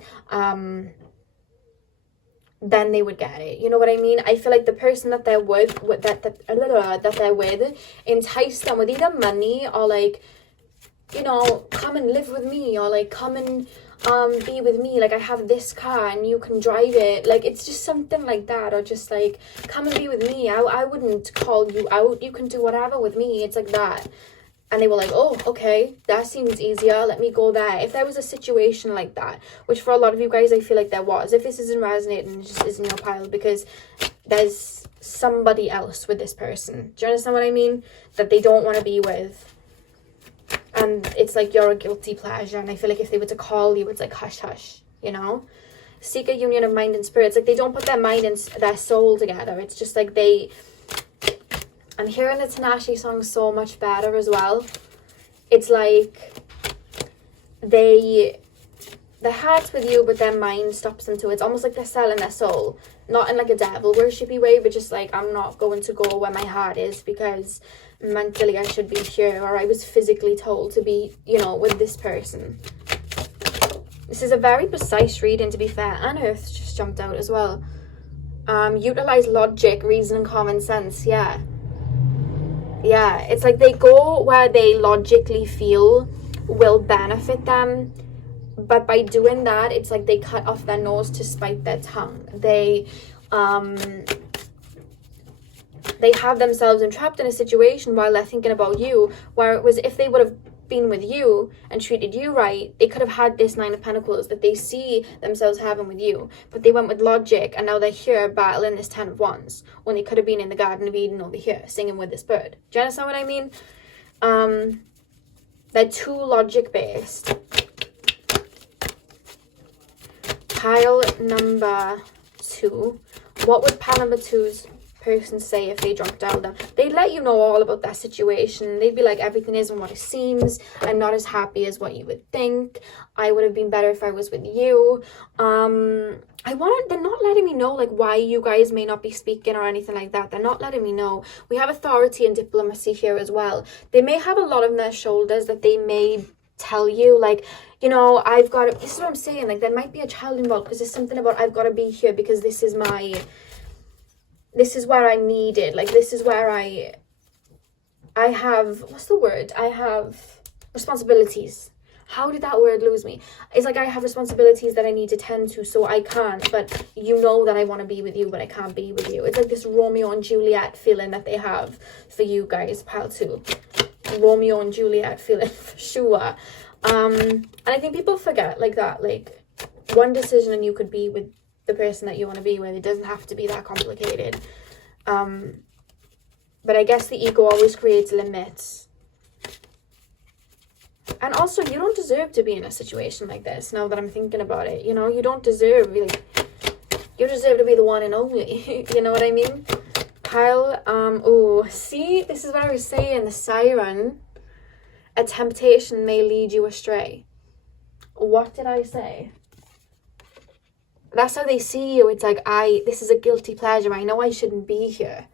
get it. You know what I mean? I feel like the person that they're with, that they're with, entice them with either money or like, you know, come and live with me, or like come and be with me, like I have this car and you can drive it. Like it's just something like that, or just like come and be with me. I wouldn't call you out, you can do whatever with me. It's like that. And they were like, oh, okay, that seems easier, let me go there. If there was a situation like that, which for a lot of you guys I feel like there was, if this isn't resonating, it just isn't your pile, because there's somebody else with this person. Do you understand what I mean? That they don't want to be with. And it's like you're a guilty pleasure, and I feel like if they were to call you, it's like hush hush, you know? Seek a union of mind and spirit. It's like they don't put their mind and their soul together. It's just like they... I'm hearing the Tinashe song so much better as well. It's like their heart's with you, but their mind stops them too. It's almost like they're selling their soul. Not in like a devil worshipy way, but just like, I'm not going to go where my heart is because mentally I should be here, or I was physically told to be, you know, with this person. This is a very precise reading, to be fair. And Earth just jumped out as well. Utilize logic, reason, and common sense. Yeah, it's like they go where they logically feel will benefit them, but by doing that, it's like they cut off their nose to spite their tongue. They have themselves entrapped in a situation while they're thinking about you, where it was if they would have been with you and treated you right, they could have had this Nine of Pentacles that they see themselves having with you, but they went with logic, and now they're here battling this Ten of Wands when they could have been in the Garden of Eden over here singing with this bird. Do you understand what I mean? They're too logic based. Pile number 2. What would pile number 2's person say if they drunk dialed them? They'd let you know all about that situation. They'd be like, everything isn't what it seems. I'm not as happy as what you would think. I would have been better if I was with you. They're not letting me know like why you guys may not be speaking or anything like that. They're not letting me know. We have authority and diplomacy here as well. They may have a lot on their shoulders that they may tell you, like, you know, I've got to, this is what I'm saying, like there might be a child involved because there's something about I've got to be here because this is my this is where I needed, like, this is where I have, what's the word? I have responsibilities. How did that word lose me? It's like I have responsibilities that I need to tend to, so I can't, but you know that I want to be with you, but I can't be with you. It's like this Romeo and Juliet feeling that they have for you guys, pal too. Romeo and Juliet feeling for sure. And I think people forget like that, like one decision and you could be with the person that you want to be with. It doesn't have to be that complicated. But I guess the ego always creates limits. And also, you don't deserve to be in a situation like this, now that I'm thinking about it. You know, you don't deserve, like, you deserve to be the one and only. You know what I mean? Kyle, oh, see, this is what I was saying. The siren, a temptation may lead you astray. What did I say? That's how they see you. It's like, this is a guilty pleasure. I know I shouldn't be here,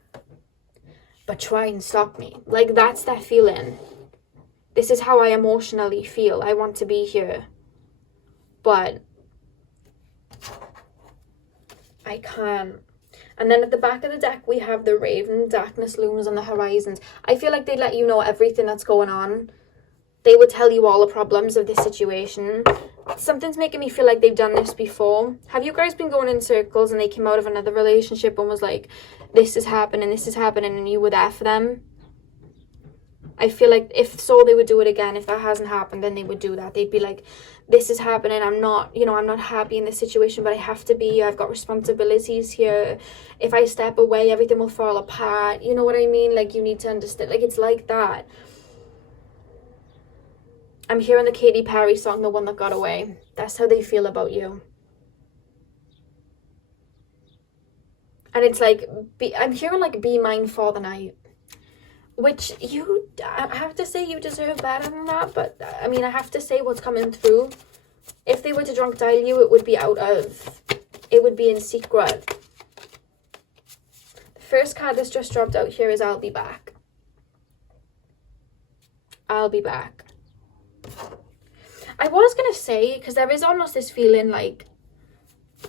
but try and stop me. Like, that's that feeling. This is how I emotionally feel. I want to be here, but I can't. And then at the back of the deck, we have the Raven. Darkness looms on the horizons. I feel like they'd let you know everything that's going on. They would tell you all the problems of this situation. Something's making me feel like they've done this before. Have you guys been going in circles and they came out of another relationship and was like, this is happening, and you were there for them? I feel like if so, they would do it again. If that hasn't happened, then they would do that. They'd be like, this is happening. I'm not happy in this situation, but I have to be. I've got responsibilities here. If I step away, everything will fall apart. You know what I mean? Like, you need to understand. Like, it's like that. I'm hearing the Katy Perry song, The One That Got Away. That's how they feel about you. And it's like, I'm hearing like, be mine for the night. Which I have to say you deserve better than that. But I mean, I have to say what's coming through. If they were to drunk dial you, it would be in secret. The first card that's just dropped out here is I'll be back. I'll be back. I was going to say, because there is almost this feeling like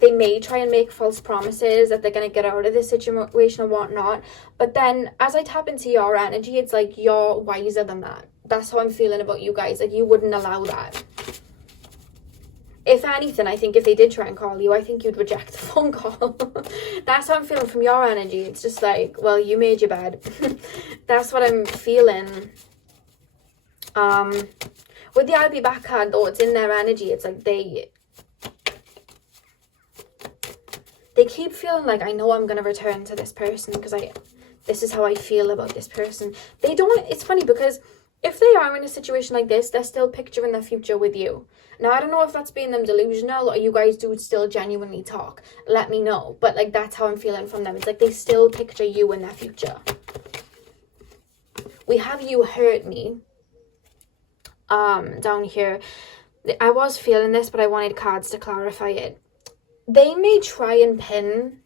they may try and make false promises that they're going to get out of this situation or whatnot. But then as I tap into your energy, it's like you're wiser than that. That's how I'm feeling about you guys. Like, you wouldn't allow that. If anything, I think if they did try and call you, I think you'd reject the phone call. That's how I'm feeling from your energy. It's just like, well, you made your bed. That's what I'm feeling. With the I'll be back card though, it's in their energy. It's like they keep feeling like, I know I'm going to return to this person because this is how I feel about this person. They don't, it's funny because if they are in a situation like this, they're still picturing their future with you. Now, I don't know if that's being them delusional or you guys do still genuinely talk. Let me know. But like, that's how I'm feeling from them. It's like they still picture you in their future. We have you hurt me. Down here. I was feeling this, but I wanted cards to clarify it. They may try and pin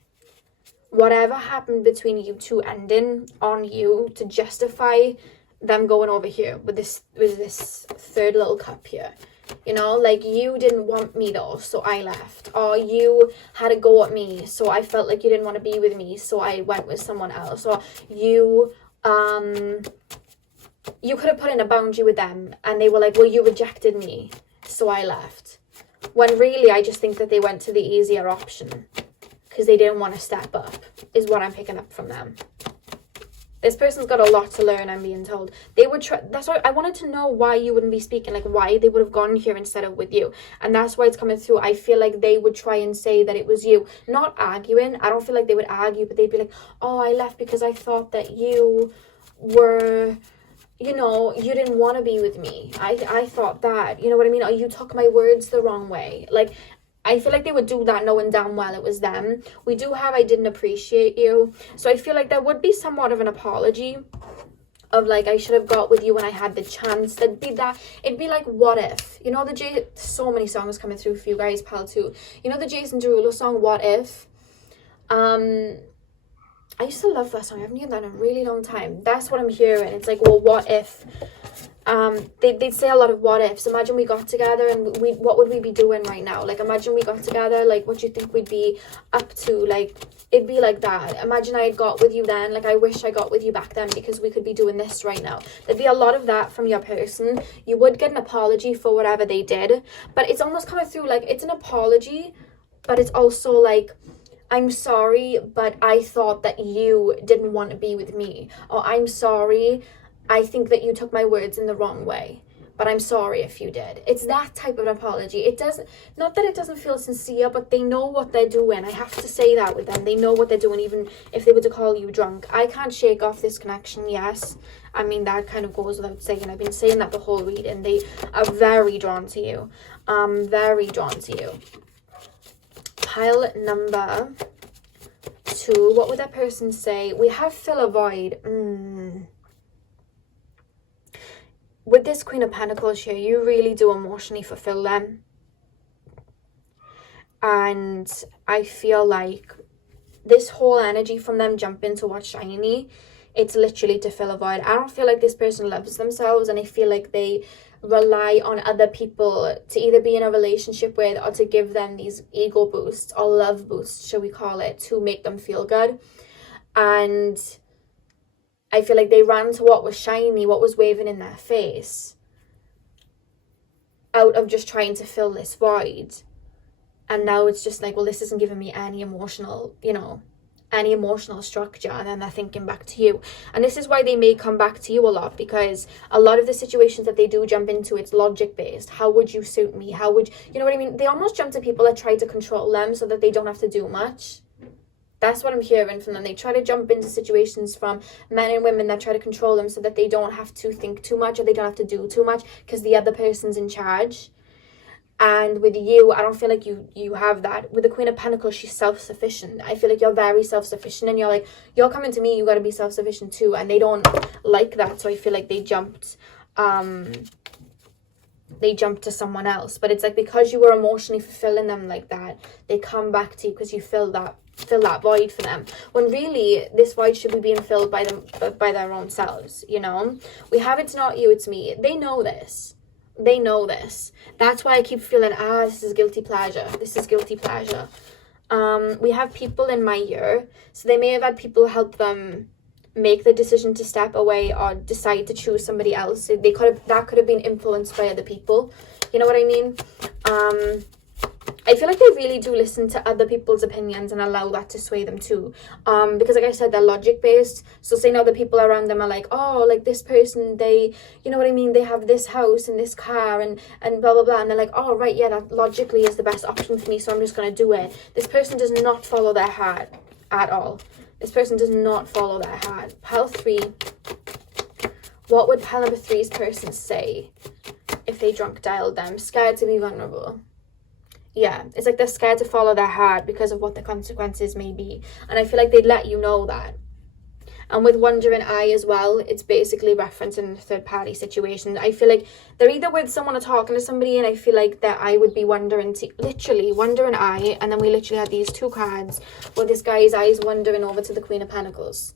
whatever happened between you two ending on you to justify them going over here with this third little cup here. You know, like, you didn't want me though, so I left. Or you had a go at me, so I felt like you didn't want to be with me, so I went with someone else. Or you could have put in a boundary with them and they were like, well, you rejected me, so I left. When really, I just think that they went to the easier option because they didn't want to step up, is what I'm picking up from them. This person's got a lot to learn, I'm being told. They would try, that's why I wanted to know why you wouldn't be speaking, like why they would have gone here instead of with you. And that's why it's coming through. I feel like they would try and say that it was you. Not arguing. I don't feel like they would argue, but they'd be like, oh, I left because I thought that you were, you know, you didn't want to be with me. I thought that, you know what I mean? Or you took my words the wrong way. Like, I feel like they would do that knowing damn well it was them. We do have I didn't appreciate you. So I feel like there would be somewhat of an apology of like, I should have got with you when I had the chance. It'd be like, what if? You know, so many songs coming through for you guys, pal, too. You know the Jason Derulo song, What If? I used to love that song. I haven't heard that in a really long time. That's what I'm hearing. It's like, well, what if they'd say a lot of what ifs. Imagine we got together and what would we be doing right now? Like, imagine we got together, like, what do you think we'd be up to? Like, it'd be like that. Imagine I had got with you then, like, I wish I got with you back then because we could be doing this right now. There'd be a lot of that from your person. You would get an apology for whatever they did, but it's almost coming through like it's an apology, but it's also like, I'm sorry, but I thought that you didn't want to be with me. Or I'm sorry, I think that you took my words in the wrong way, but I'm sorry if you did. It's that type of apology. It doesn't, not that it doesn't feel sincere, but they know what they're doing. I have to say that with them. They know what they're doing, even if they were to call you drunk. I can't shake off this connection, yes. I mean, that kind of goes without saying. I've been saying that the whole reading. They are very drawn to you. Very drawn to you. Pile number 2. What would that person say? We have fill a void. With this Queen of Pentacles here, you really do emotionally fulfill them. And I feel like this whole energy from them jumping to what's shiny, it's literally to fill a void. I don't feel like this person loves themselves, and I feel like they rely on other people to either be in a relationship with or to give them these ego boosts or love boosts, shall we call it, to make them feel good. And I feel like they ran to what was shiny, what was waving in their face, out of just trying to fill this void. And now it's just like, well, this isn't giving me any emotional, any emotional structure. And then they're thinking back to you. And this is why they may come back to you a lot, because a lot of the situations that they do jump into, it's logic based. How would you suit me? How would, you know what I mean? They almost jump to people that try to control them so that they don't have to do much. That's what I'm hearing from them. They try to jump into situations from men and women that try to control them so that they don't have to think too much or they don't have to do too much because the other person's in charge. And with you, I don't feel like you have that. With the Queen of Pentacles, she's self-sufficient. I feel like you're very self-sufficient, and you're like, you're coming to me, you got to be self-sufficient too. And they don't like that, so I feel like they jumped to someone else. But it's like, because you were emotionally fulfilling them like that, they come back to you because you fill that void for them, when really this void should be being filled by them, by their own selves. We have it's not you, it's me. They know this. That's why I keep feeling, this is guilty pleasure. We have people in my year, so they may have had people help them make the decision to step away or decide to choose somebody else. That could have been influenced by other people. You know what I mean? I feel like they really do listen to other people's opinions and allow that to sway them too. Because like I said, they're logic based. So say now the people around them are like, oh, like this person, they, you know what I mean? They have this house and this car and blah, blah, blah. And they're like, oh, right, yeah, that logically is the best option for me. So I'm just going to do it. This person does not follow their heart at all. This person does not follow their heart. Pile 3. What would pile number 3's person say if they drunk dialed them? Scared to be vulnerable. Yeah, it's like they're scared to follow their heart because of what the consequences may be. And I feel like they'd let you know that. And with wandering eye as well, it's basically referencing third-party situations. I feel like they're either with someone or talking to somebody, and I feel like their eye would be wandering, literally wandering eye. And then we literally had these 2 cards where this guy's eye is wandering over to the Queen of Pentacles.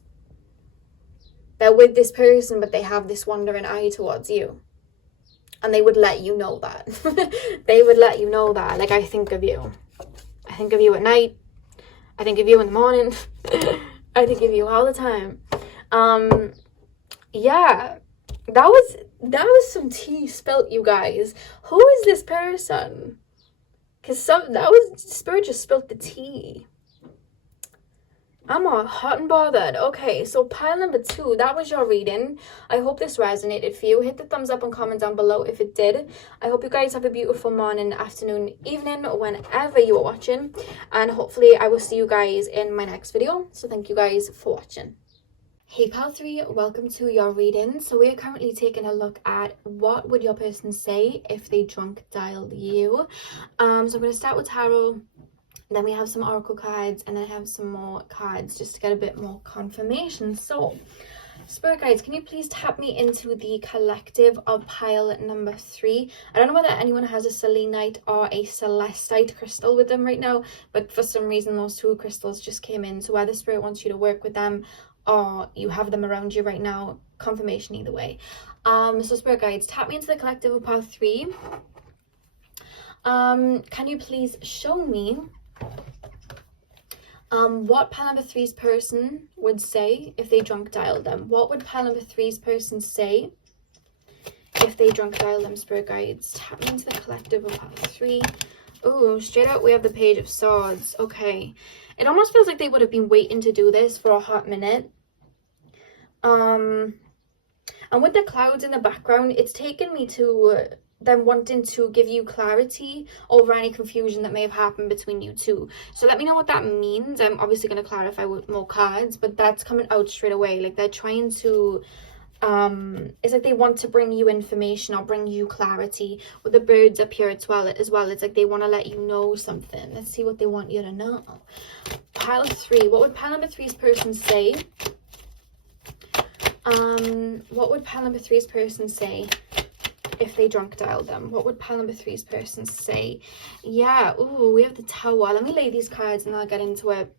They're with this person, but they have this wandering eye towards you. And they would let you know that. They would let you know that. Like, I think of you. I think of you at night. I think of you in the morning. I think of you all the time. Yeah. That was some tea spilt, you guys. Who is this person? Because Spirit just spilt the tea. I'm all hot and bothered. Okay, so pile number 2, that was your reading. I hope this resonated for you. Hit the thumbs up and comment down below if it did. I hope you guys have a beautiful morning, afternoon, evening, whenever you are watching. And hopefully I will see you guys in my next video. So thank you guys for watching. Hey pile 3, welcome to your reading. So we are currently taking a look at what would your person say if they drunk dialed you. So I'm going to start with tarot. Then we have some oracle cards, and then I have some more cards just to get a bit more confirmation. So, Spirit guides, can you please tap me into the collective of pile number 3? I don't know whether anyone has a selenite or a celestite crystal with them right now, but for some reason those 2 crystals just came in. So whether Spirit wants you to work with them or you have them around you right now. Confirmation either way. So spirit guides, tap me into the collective of pile 3. Can you please show me what pile number 3's person would say if they drunk dialed them? What would pile number 3's person say if they drunk dialed them, spirit guides? Tap me into the collective of pile 3. Oh, straight out we have the Page of Swords. Okay. It almost feels like they would have been waiting to do this for a hot minute. And with the clouds in the background, it's taken me to them wanting to give you clarity over any confusion that may have happened between you two. So let me know what that means. I'm obviously going to clarify with more cards, but that's coming out straight away. Like they're trying to, it's like they want to bring you information or bring you clarity. With the birds up here as well, it's like they want to let you know something. Let's see what they want you to know. Pile 3, what would pile number 3's person say? What would pile number 3's person say if they drunk dialed them? What would pile number 3's person say? Yeah, ooh, we have the Tower. Let me lay these cards and I'll get into it.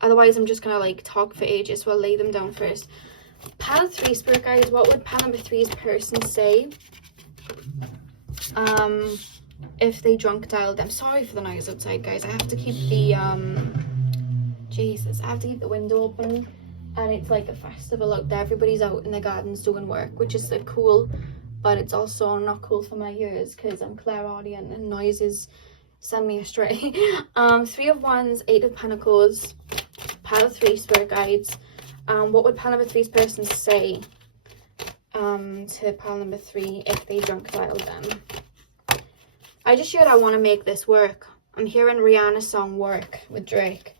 Otherwise, I'm just gonna like talk for ages, so I'll lay them down first. Pile 3, spirit guides, what would pile number 3's person say if they drunk dialed them? Sorry for the noise outside, guys. I have to keep the Jesus, I have to keep the window open. And it's like a festival out there. Everybody's out in the gardens doing work, which is like cool, but it's also not cool for my ears because I'm clairaudient and noises send me astray. 3 of Wands, 8 of Pentacles, pile 3, spirit guides. What would pile number 3's person say to pile number 3 if they drunk dialed them? I just heard I want to make this work. I'm hearing Rihanna's song Work with Drake.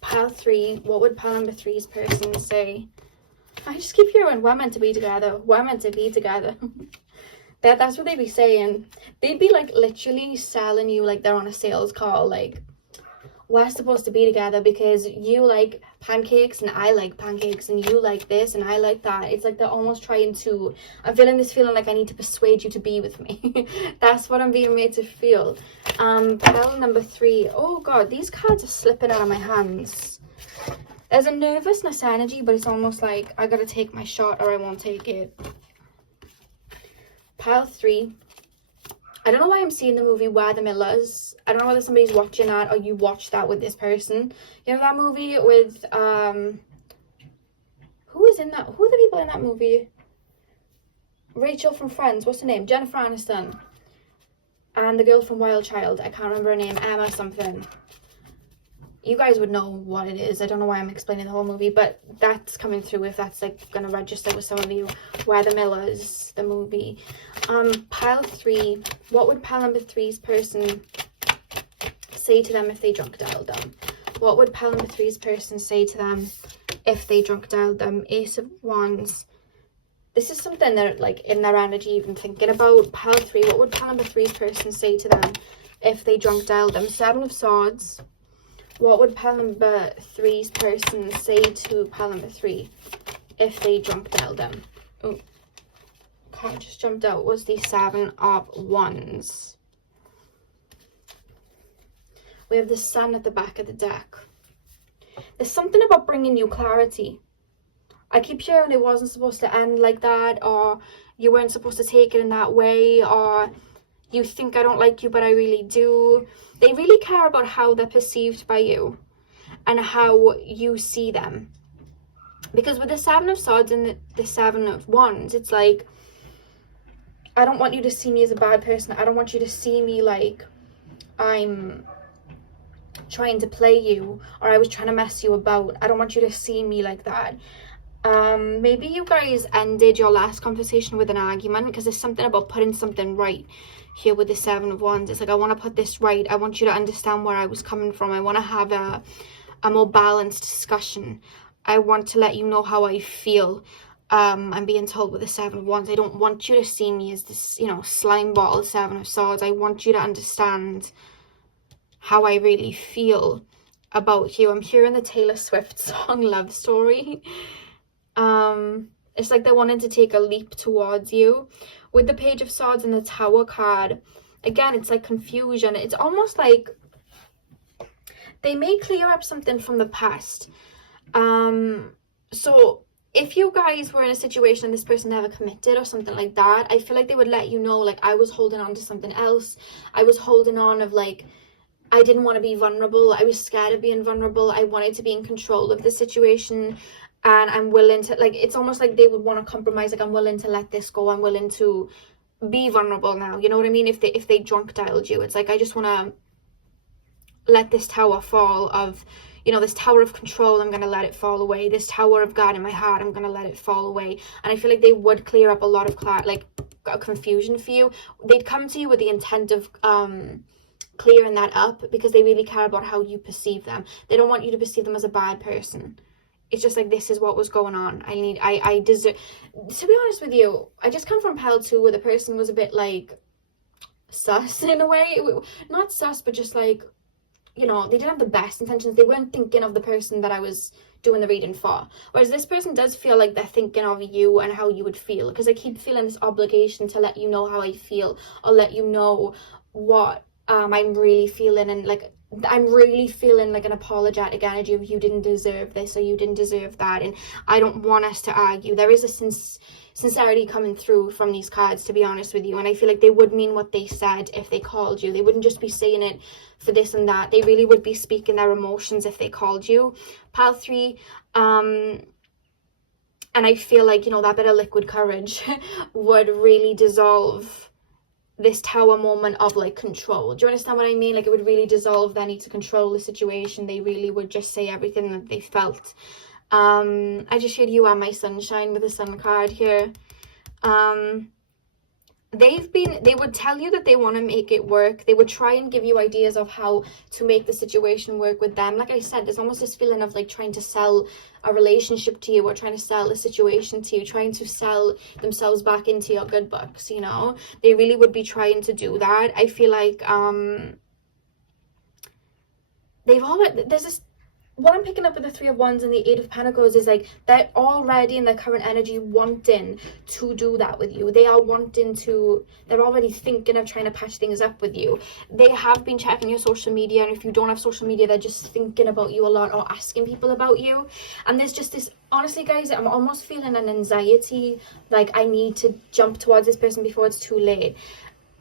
Pile 3, what would pile number 3's person say? I just keep hearing, we're meant to be together. We're meant to be together. That's what they'd be saying. They'd be like literally selling you like they're on a sales call. Like, we're supposed to be together because you like pancakes and I like pancakes and you like this and I like that. It's like they're almost trying to, I'm feeling this feeling like I need to persuade you to be with me. That's what I'm being made to feel. Pile number 3. Oh god, these cards are slipping out of my hands. There's a nervousness energy, but it's almost like I gotta take my shot or I won't take it. Pile 3. I don't know why I'm seeing the movie Where the Millers. I don't know whether somebody's watching that or you watched that with this person. You know that movie with, who is in that? Who are the people in that movie? Rachel from Friends. What's her name? Jennifer Aniston. And the girl from Wild Child. I can't remember her name. Emma something. You guys would know what it is. I don't know why I'm explaining the whole movie, but that's coming through if that's like gonna register with some of you. Where the Millers, the movie. Pile 3. What would pile number 3's person say to them if they drunk dialed them? What would pile number 3's person say to them if they drunk dialed them? Ace of Wands. This is something they're like in their energy even thinking about. Pile 3. What would pile number 3's person say to them if they drunk dialed them? 7 of Swords. What would pile number 3's person say to pile number 3 if they drunk dialed them? Oh, card just jumped out. Was the 7 of Wands. We have the Sun at the back of the deck. There's something about bringing you clarity. I keep hearing it wasn't supposed to end like that, or you weren't supposed to take it in that way, or you think I don't like you but I really do. They really care about how they're perceived by you and how you see them. Because with the 7 of Swords and the 7 of Wands, it's like, I don't want you to see me as a bad person. I don't want you to see me like I'm trying to play you or I was trying to mess you about. I don't want you to see me like that. Maybe you guys ended your last conversation with an argument because there's something about putting something right here with the 7 of Wands. It's like, I want to put this right. I want you to understand where I was coming from. I want to have a more balanced discussion. I want to let you know how I feel. I'm being told with the 7 of Wands, I don't want you to see me as this, you know, slime ball 7 of Swords. I want you to understand how I really feel about you. I'm hearing the Taylor Swift song Love Story. It's like they're wanting to take a leap towards you. With the Page of Swords and the Tower card, again, it's like confusion. It's almost like they may clear up something from the past. So if you guys were in a situation and this person never committed or something like that, I feel like they would let you know, like, I was holding on to something else. I was holding on of, like, I didn't want to be vulnerable. I was scared of being vulnerable. I wanted to be in control of the situation, and I'm willing to, like, it's almost like they would want to compromise, like, I'm willing to let this go. I'm willing to be vulnerable now. You know what I mean? If they drunk dialed you, it's like, I just want to let this tower fall of, you know, this tower of control, I'm going to let it fall away. This tower of God in my heart, I'm going to let it fall away. And I feel like they would clear up a lot of confusion for you. They'd come to you with the intent of clearing that up, because they really care about how you perceive them. They don't want you to perceive them as a bad person. It's just like, this is what was going on. I deserve, to be honest with you, I just come from Pal 2 where the person was a bit like sus in a way. Not sus, but just like, you know, they didn't have the best intentions. They weren't thinking of the person that I was doing the reading for. Whereas this person does feel like they're thinking of you and how you would feel, because I keep feeling this obligation to let you know how I feel, or let you know what I'm really feeling, and like, I'm really feeling like an apologetic energy of, you didn't deserve this or you didn't deserve that, and I don't want us to argue. There is a sincerity coming through from these cards, to be honest with you, and I feel like they would mean what they said if they called you. They wouldn't just be saying it for this and that. They really would be speaking their emotions if they called you. Pile 3, and I feel like, you know, that bit of liquid courage would really dissolve this tower moment of, like, control. Do you understand what I mean? Like, it would really dissolve their need to control the situation. They really would just say everything that they felt. I just showed you are my sunshine with the sun card here. They would tell you that they want to make it work. They would try and give you ideas of how to make the situation work with them. Like I said, there's almost this feeling of, like, trying to sell a relationship to you, or trying to sell a situation to you, trying to sell themselves back into your good books, you know? They really would be trying to do that. I feel like there's this, what I'm picking up with the 3 of Wands and the 8 of Pentacles is, like, they're already in their current energy wanting to do that with you. They're already thinking of trying to patch things up with you. They have been checking your social media, and if you don't have social media, they're just thinking about you a lot, or asking people about you. And there's just this, honestly guys, I'm almost feeling an anxiety, like, I need to jump towards this person before it's too late.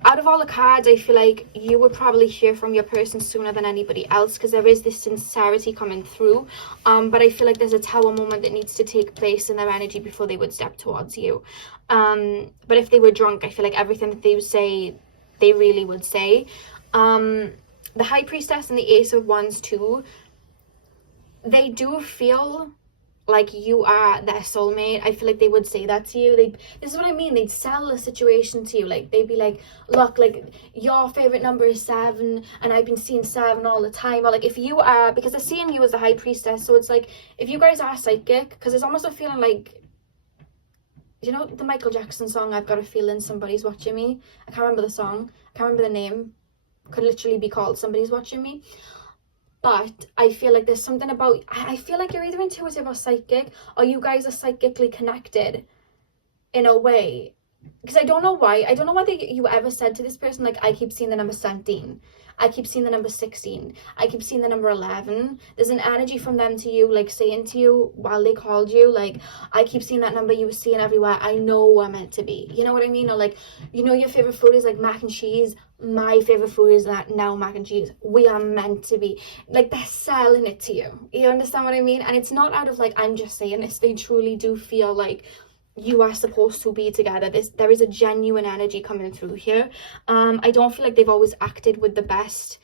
Out of all the cards, I feel like you would probably hear from your person sooner than anybody else, because there is this sincerity coming through. But I feel like there's a tower moment that needs to take place in their energy before they would step towards you. But if they were drunk, I feel like everything that they would say, they really would say. The High Priestess and the Ace of Wands too, they do feel like you are their soulmate. I feel like they would say that to you. This is what I mean, they'd sell a situation to you. Like, they'd be like, look, like, your favorite number is 7 and I've been seeing 7 all the time. Or like, if you are, because they're seeing you as the High Priestess, so it's like, if you guys are psychic, because it's almost a feeling like, you know the Michael Jackson song, I've Got a Feeling Somebody's Watching Me? I can't remember the song, I can't remember the name. Could literally be called Somebody's Watching Me. But I feel like there's something about, I feel like you're either intuitive or psychic, or you guys are psychically connected in a way. Because I don't know why you ever said to this person, like, I keep seeing the number 17. I keep seeing the number 16. I keep seeing the number 11. There's an energy from them to you, like, saying to you while they called you, like, I keep seeing that number you were seeing everywhere. I know we're meant to be. You know what I mean? Or like, you know, your favorite food is like mac and cheese. My favorite food is that now mac and cheese. We are meant to be. Like, they're selling it to you. You understand what I mean? And it's not out of, like, I'm just saying this. They truly do feel like you are supposed to be together. There is a genuine energy coming through here. I don't feel like they've always acted with the best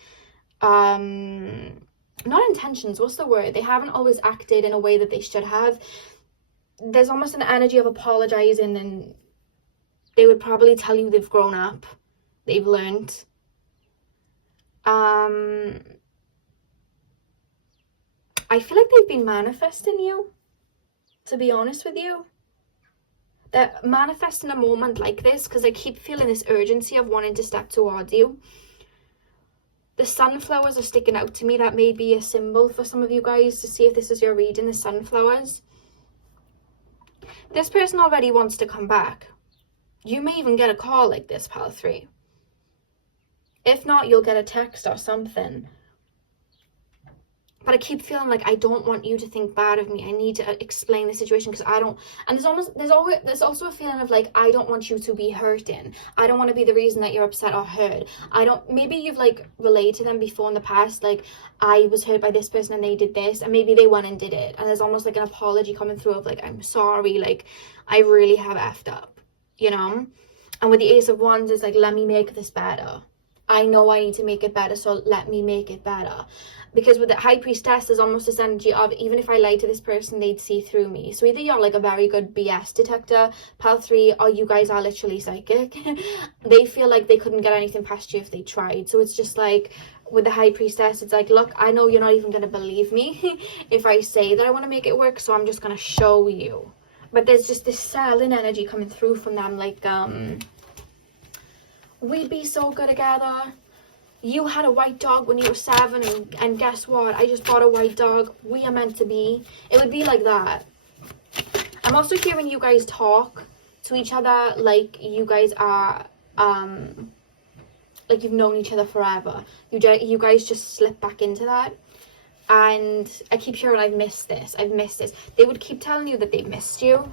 not intentions, what's the word, they haven't always acted in a way that they should have. There's almost an energy of apologizing, and they would probably tell you they've grown up, they've learned. I feel like they've been manifesting you, to be honest with you. They're manifesting a moment like this, because I keep feeling this urgency of wanting to step towards you. The sunflowers are sticking out to me. That may be a symbol for some of you guys, to see if this is your reading, the sunflowers. This person already wants to come back. You may even get a call like this, Pile 3. If not, you'll get a text or something. but I keep feeling like I don't want you to think bad of me. I need to explain the situation because I don't. And there's also a feeling of like, I don't want you to be hurting. I don't want to be the reason that you're upset or hurt. I don't. Maybe you've like relayed to them before in the past, like, I was hurt by this person and they did this, and maybe they went and did it. And there's almost like an apology coming through of like, I'm sorry, like, I really have effed up, you know. And with the Ace of Wands, it's like, let me make this better. I know I need to make it better, so let me make it better. Because with the High Priestess, there's almost this energy of, even if I lied to this person, they'd see through me. So either you're like a very good BS detector, Pal 3, or you guys are literally psychic. They feel like they couldn't get anything past you if they tried. So it's just like, with the High Priestess, it's like, look, I know you're not even going to believe me if I say that I want to make it work, so I'm just going to show you. But there's just this selling energy coming through from them, like, we'd be so good together. You had a white dog when you were 7, and guess what? I just bought a white dog. We are meant to be. It would be like that. I'm also hearing you guys talk to each other like you guys are, like you've known each other forever. You guys just slip back into that. And I keep hearing, I've missed this. They would keep telling you that they missed you.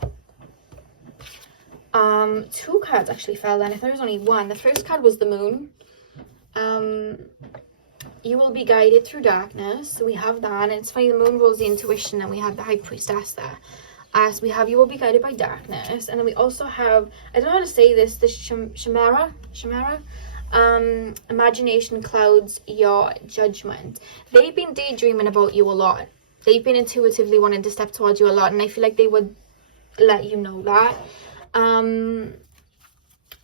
2 cards actually fell then. I thought there was only 1. The first card was the moon. You will be guided through darkness. So we have that, and it's funny, the moon rules the intuition, and we have the High Priestess there. So we have you will be guided by darkness, and then we also have, I don't know how to say this, the chimera. Imagination clouds your judgment. They've been daydreaming about you a lot. They've been intuitively wanting to step towards you a lot, and I feel like they would let you know that.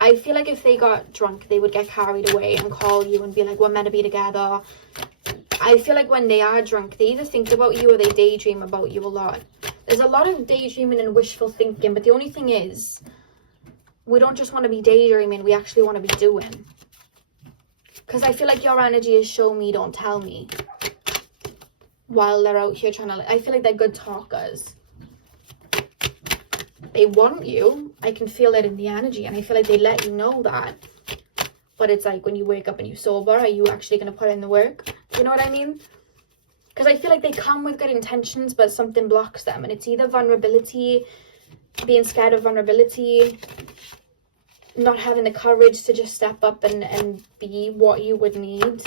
I feel like if they got drunk, they would get carried away and call you and be like, we're meant to be together. I feel like when they are drunk, they either think about you or they daydream about you a lot. There's a lot of daydreaming and wishful thinking, but the only thing is, we don't just want to be daydreaming, we actually want to be doing. Because I feel like your energy is show me, don't tell me. While they're out here trying to, I feel like they're good talkers. They want you. I can feel it in the energy, and I feel like they let you know that. But it's like, when you wake up and you sober, are you actually going to put in the work? You know what I mean? Because I feel like they come with good intentions, but something blocks them. And it's either vulnerability, being scared of vulnerability, not having the courage to just step up and be what you would need.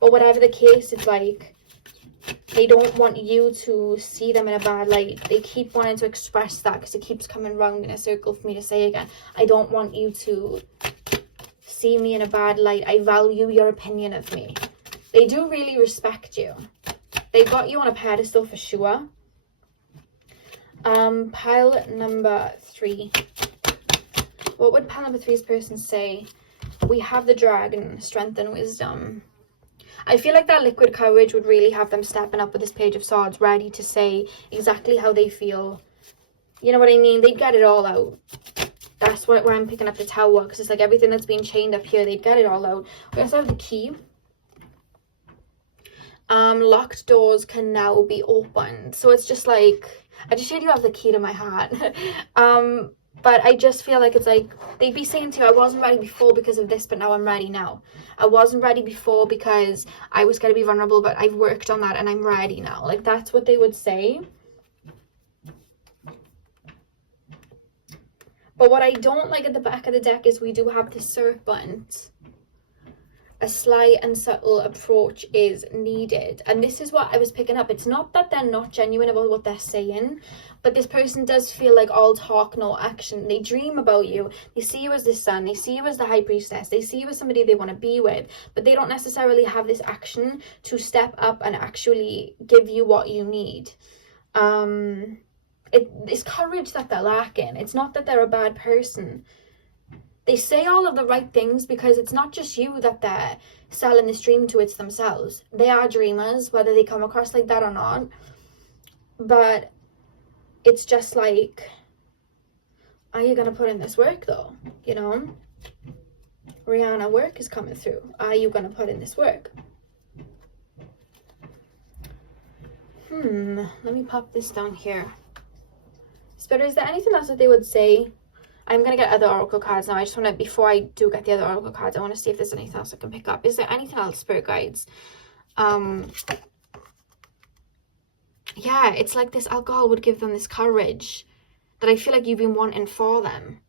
But whatever the case, it's like, they don't want you to see them in a bad light. They keep wanting to express that, because it keeps coming round in a circle for me to say again. I don't want you to see me in a bad light. I value your opinion of me. They do really respect you. They've got you on a pedestal for sure. Pile number 3. What would pile number 3's person say? We have the dragon, strength and wisdom. I feel like that liquid courage would really have them stepping up with this Page of Swords, ready to say exactly how they feel. You know what I mean? They'd get it all out. That's where I'm picking up the Tower, because it's like everything that's being chained up here, they'd get it all out. We also have the key. Locked doors can now be opened. So it's just like, I just feel you have the key to my heart. But I just feel like it's like, they'd be saying to you, I wasn't ready before because of this, but now I'm ready now. I wasn't ready before because I was going to be vulnerable, but I've worked on that and I'm ready now. Like, that's what they would say. But what I don't like at the back of the deck is we do have the serpent. A sly and subtle approach is needed. And this is what I was picking up. It's not that they're not genuine about what they're saying, but this person does feel like all talk, no action. They dream about you. They see you as the sun. They see you as the High Priestess. They see you as somebody they want to be with, but they don't necessarily have this action to step up and actually give you what you need. It's courage that they're lacking. It's not that they're a bad person. They say all of the right things because it's not just you that they're selling this dream to, it's themselves. They are dreamers, whether they come across like that or not. But it's just like, are you going to put in this work though? You know? Rihanna, work is coming through. Are you going to put in this work? Let me pop this down here. Spirit, is there anything else that they would say? I'm going to get other oracle cards now. I just want to, before I do get the other oracle cards, I want to see if there's anything else I can pick up. Is there anything else, Spirit Guides? yeah, it's like this alcohol would give them this courage that I feel like you've been wanting for them,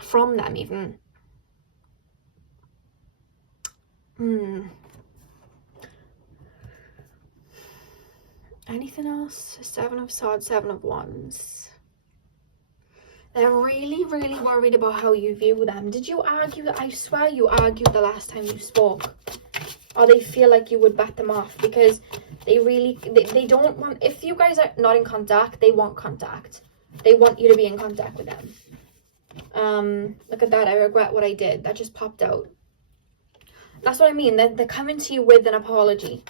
from them even. Anything else? 7 of Swords, 7 of Wands. They're really, really worried about how you view them. Did you argue? I swear you argued the last time you spoke. Or they feel like you would bat them off, because they really, they don't want, if you guys are not in contact, they want contact. They want you to be in contact with them. Look at that. I regret what I did. That just popped out. That's what I mean. They're coming to you with an apology.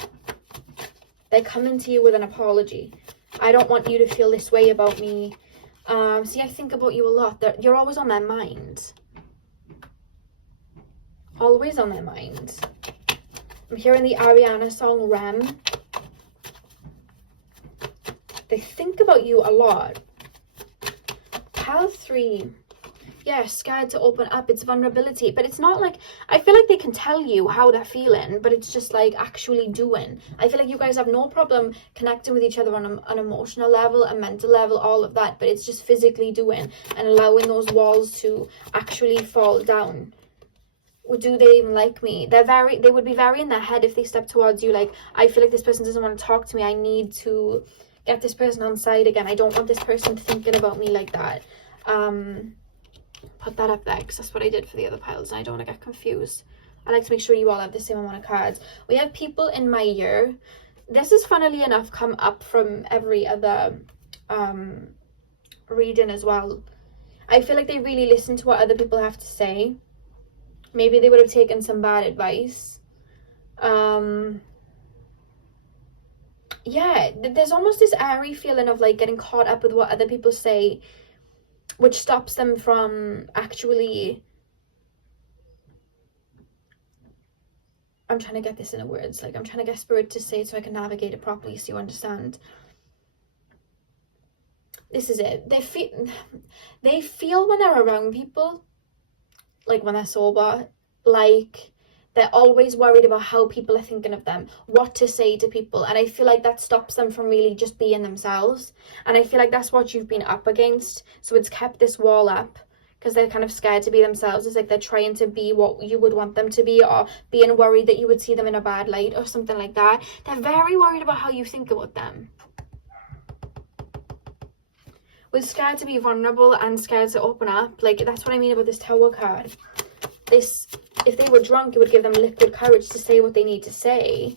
They're coming to you with an apology. I don't want you to feel this way about me. See, I think about you a lot. You're always on their mind. Always on their mind. I'm hearing the Ariana song, r.e.m. They think about you a lot. Pile 3. Yeah, scared to open up. It's vulnerability. But it's not like, I feel like they can tell you how they're feeling, but it's just like actually doing. I feel like you guys have no problem connecting with each other on an emotional level, a mental level, all of that. But it's just physically doing and allowing those walls to actually fall down. Or do they even like me? They would be very in their head if they step towards you like, I feel like this person doesn't want to talk to me. I need to get this person on side again. I don't want this person thinking about me like that. Put that up there because that's what I did for the other piles and I don't want to get confused. I like to make sure you all have the same amount of cards. We have people in my year. This is funnily enough come up from every other reading as well. I feel like they really listen to what other people have to say. Maybe they would have taken some bad advice. Yeah, there's almost this airy feeling of like getting caught up with what other people say, which stops them from actually, I'm trying to get this into words, like I'm trying to get spirit to say it so I can navigate it properly so you understand. This is it. They feel when they're around people, like when they're sober, like they're always worried about how people are thinking of them, what to say to people. And I feel like that stops them from really just being themselves. And I feel like that's what you've been up against. So it's kept this wall up because they're kind of scared to be themselves. It's like they're trying to be what you would want them to be, or being worried that you would see them in a bad light or something like that. They're very worried about how you think about them. We're scared to be vulnerable and scared to open up. Like, that's what I mean about this Tower card. This, if they were drunk, it would give them liquid courage to say what they need to say.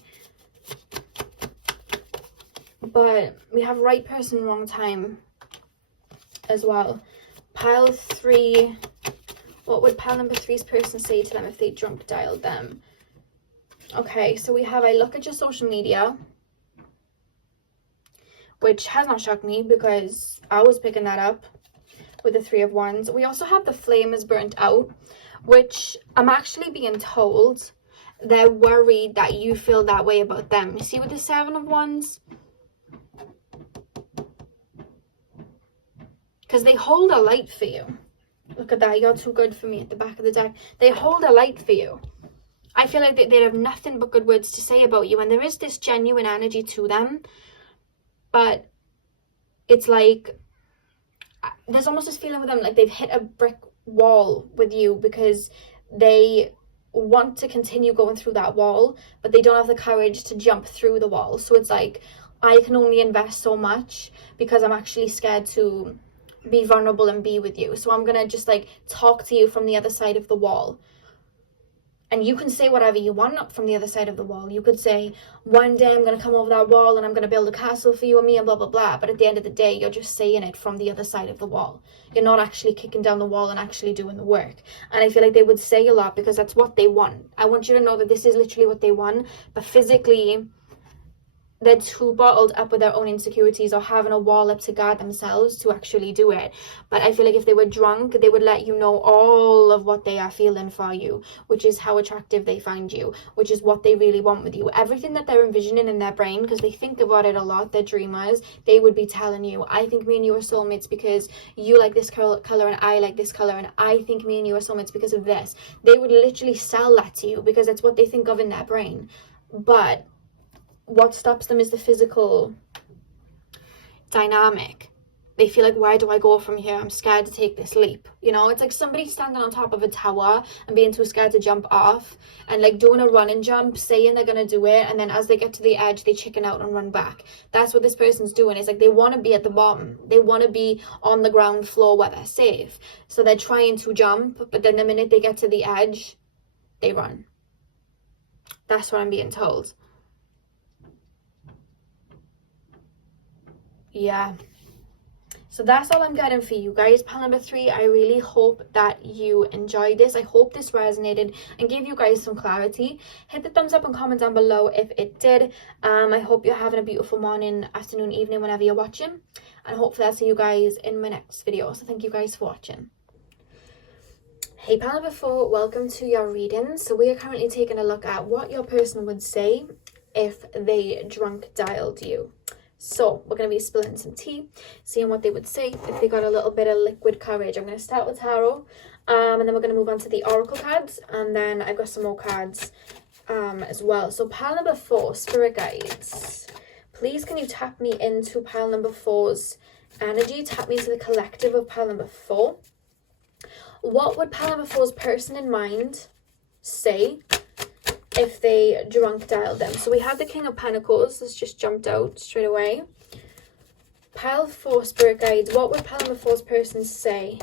But we have right person, wrong time as well. Pile 3. What would pile number 3's person say to them if they drunk dialed them? Okay, so we have, I look at your social media, which has not shocked me because I was picking that up with the 3 of Wands. We also have the flame is burnt out, which I'm actually being told they're worried that you feel that way about them. You see with the 7 of Wands? Because they hold a light for you. Look at that. You're too good for me at the back of the deck. They hold a light for you. I feel like they'd have nothing but good words to say about you. And there is this genuine energy to them. But it's like, there's almost this feeling with them like they've hit a brick wall with you because they want to continue going through that wall, but they don't have the courage to jump through the wall. So it's like, I can only invest so much because I'm actually scared to be vulnerable and be with you. So I'm going to just like talk to you from the other side of the wall. And you can say whatever you want up from the other side of the wall. You could say, one day I'm going to come over that wall and I'm going to build a castle for you and me and blah, blah, blah. But at the end of the day, you're just saying it from the other side of the wall. You're not actually kicking down the wall and actually doing the work. And I feel like they would say a lot because that's what they want. I want you to know that this is literally what they want. But physically, they're too bottled up with their own insecurities or having a wall up to guard themselves to actually do it. But I feel like if they were drunk, they would let you know all of what they are feeling for you, which is how attractive they find you, which is what they really want with you. Everything that they're envisioning in their brain, because they think about it a lot, they're dreamers, they would be telling you, I think me and you are soulmates because you like this color and I like this color, and I think me and you are soulmates because of this. They would literally sell that to you because that's what they think of in their brain. But what stops them is the physical dynamic. They feel like, where do I go from here? I'm scared to take this leap. You know, it's like somebody standing on top of a tower and being too scared to jump off, and like doing a run and jump, saying they're going to do it, and then as they get to the edge, they chicken out and run back. That's what this person's doing. It's like they want to be at the bottom. They want to be on the ground floor where they're safe. So they're trying to jump, but then the minute they get to the edge, they run. That's what I'm being told. Yeah. So that's all I'm getting for you guys. Pile number 3, I really hope that you enjoyed this. I hope this resonated and gave you guys some clarity. Hit the thumbs up and comment down below if it did. I hope you're having a beautiful morning, afternoon, evening, whenever you're watching. And hopefully I'll see you guys in my next video. So thank you guys for watching. Hey pile number 4, welcome to your reading. So we are currently taking a look at what your person would say if they drunk dialed you. So we're going to be spilling some tea, seeing what they would say if they got a little bit of liquid courage. I'm going to start with tarot, and then we're going to move on to the oracle cards, and then I've got some more cards as well. So pile number 4, spirit guides. Please can you tap me into pile number 4's energy? Tap me into the collective of pile number 4. What would pile number 4's person in mind say if they drunk dialed them? So we have the King of Pentacles. This just jumped out straight away. Pile 4 spirit guides. What would pile number 4's person say?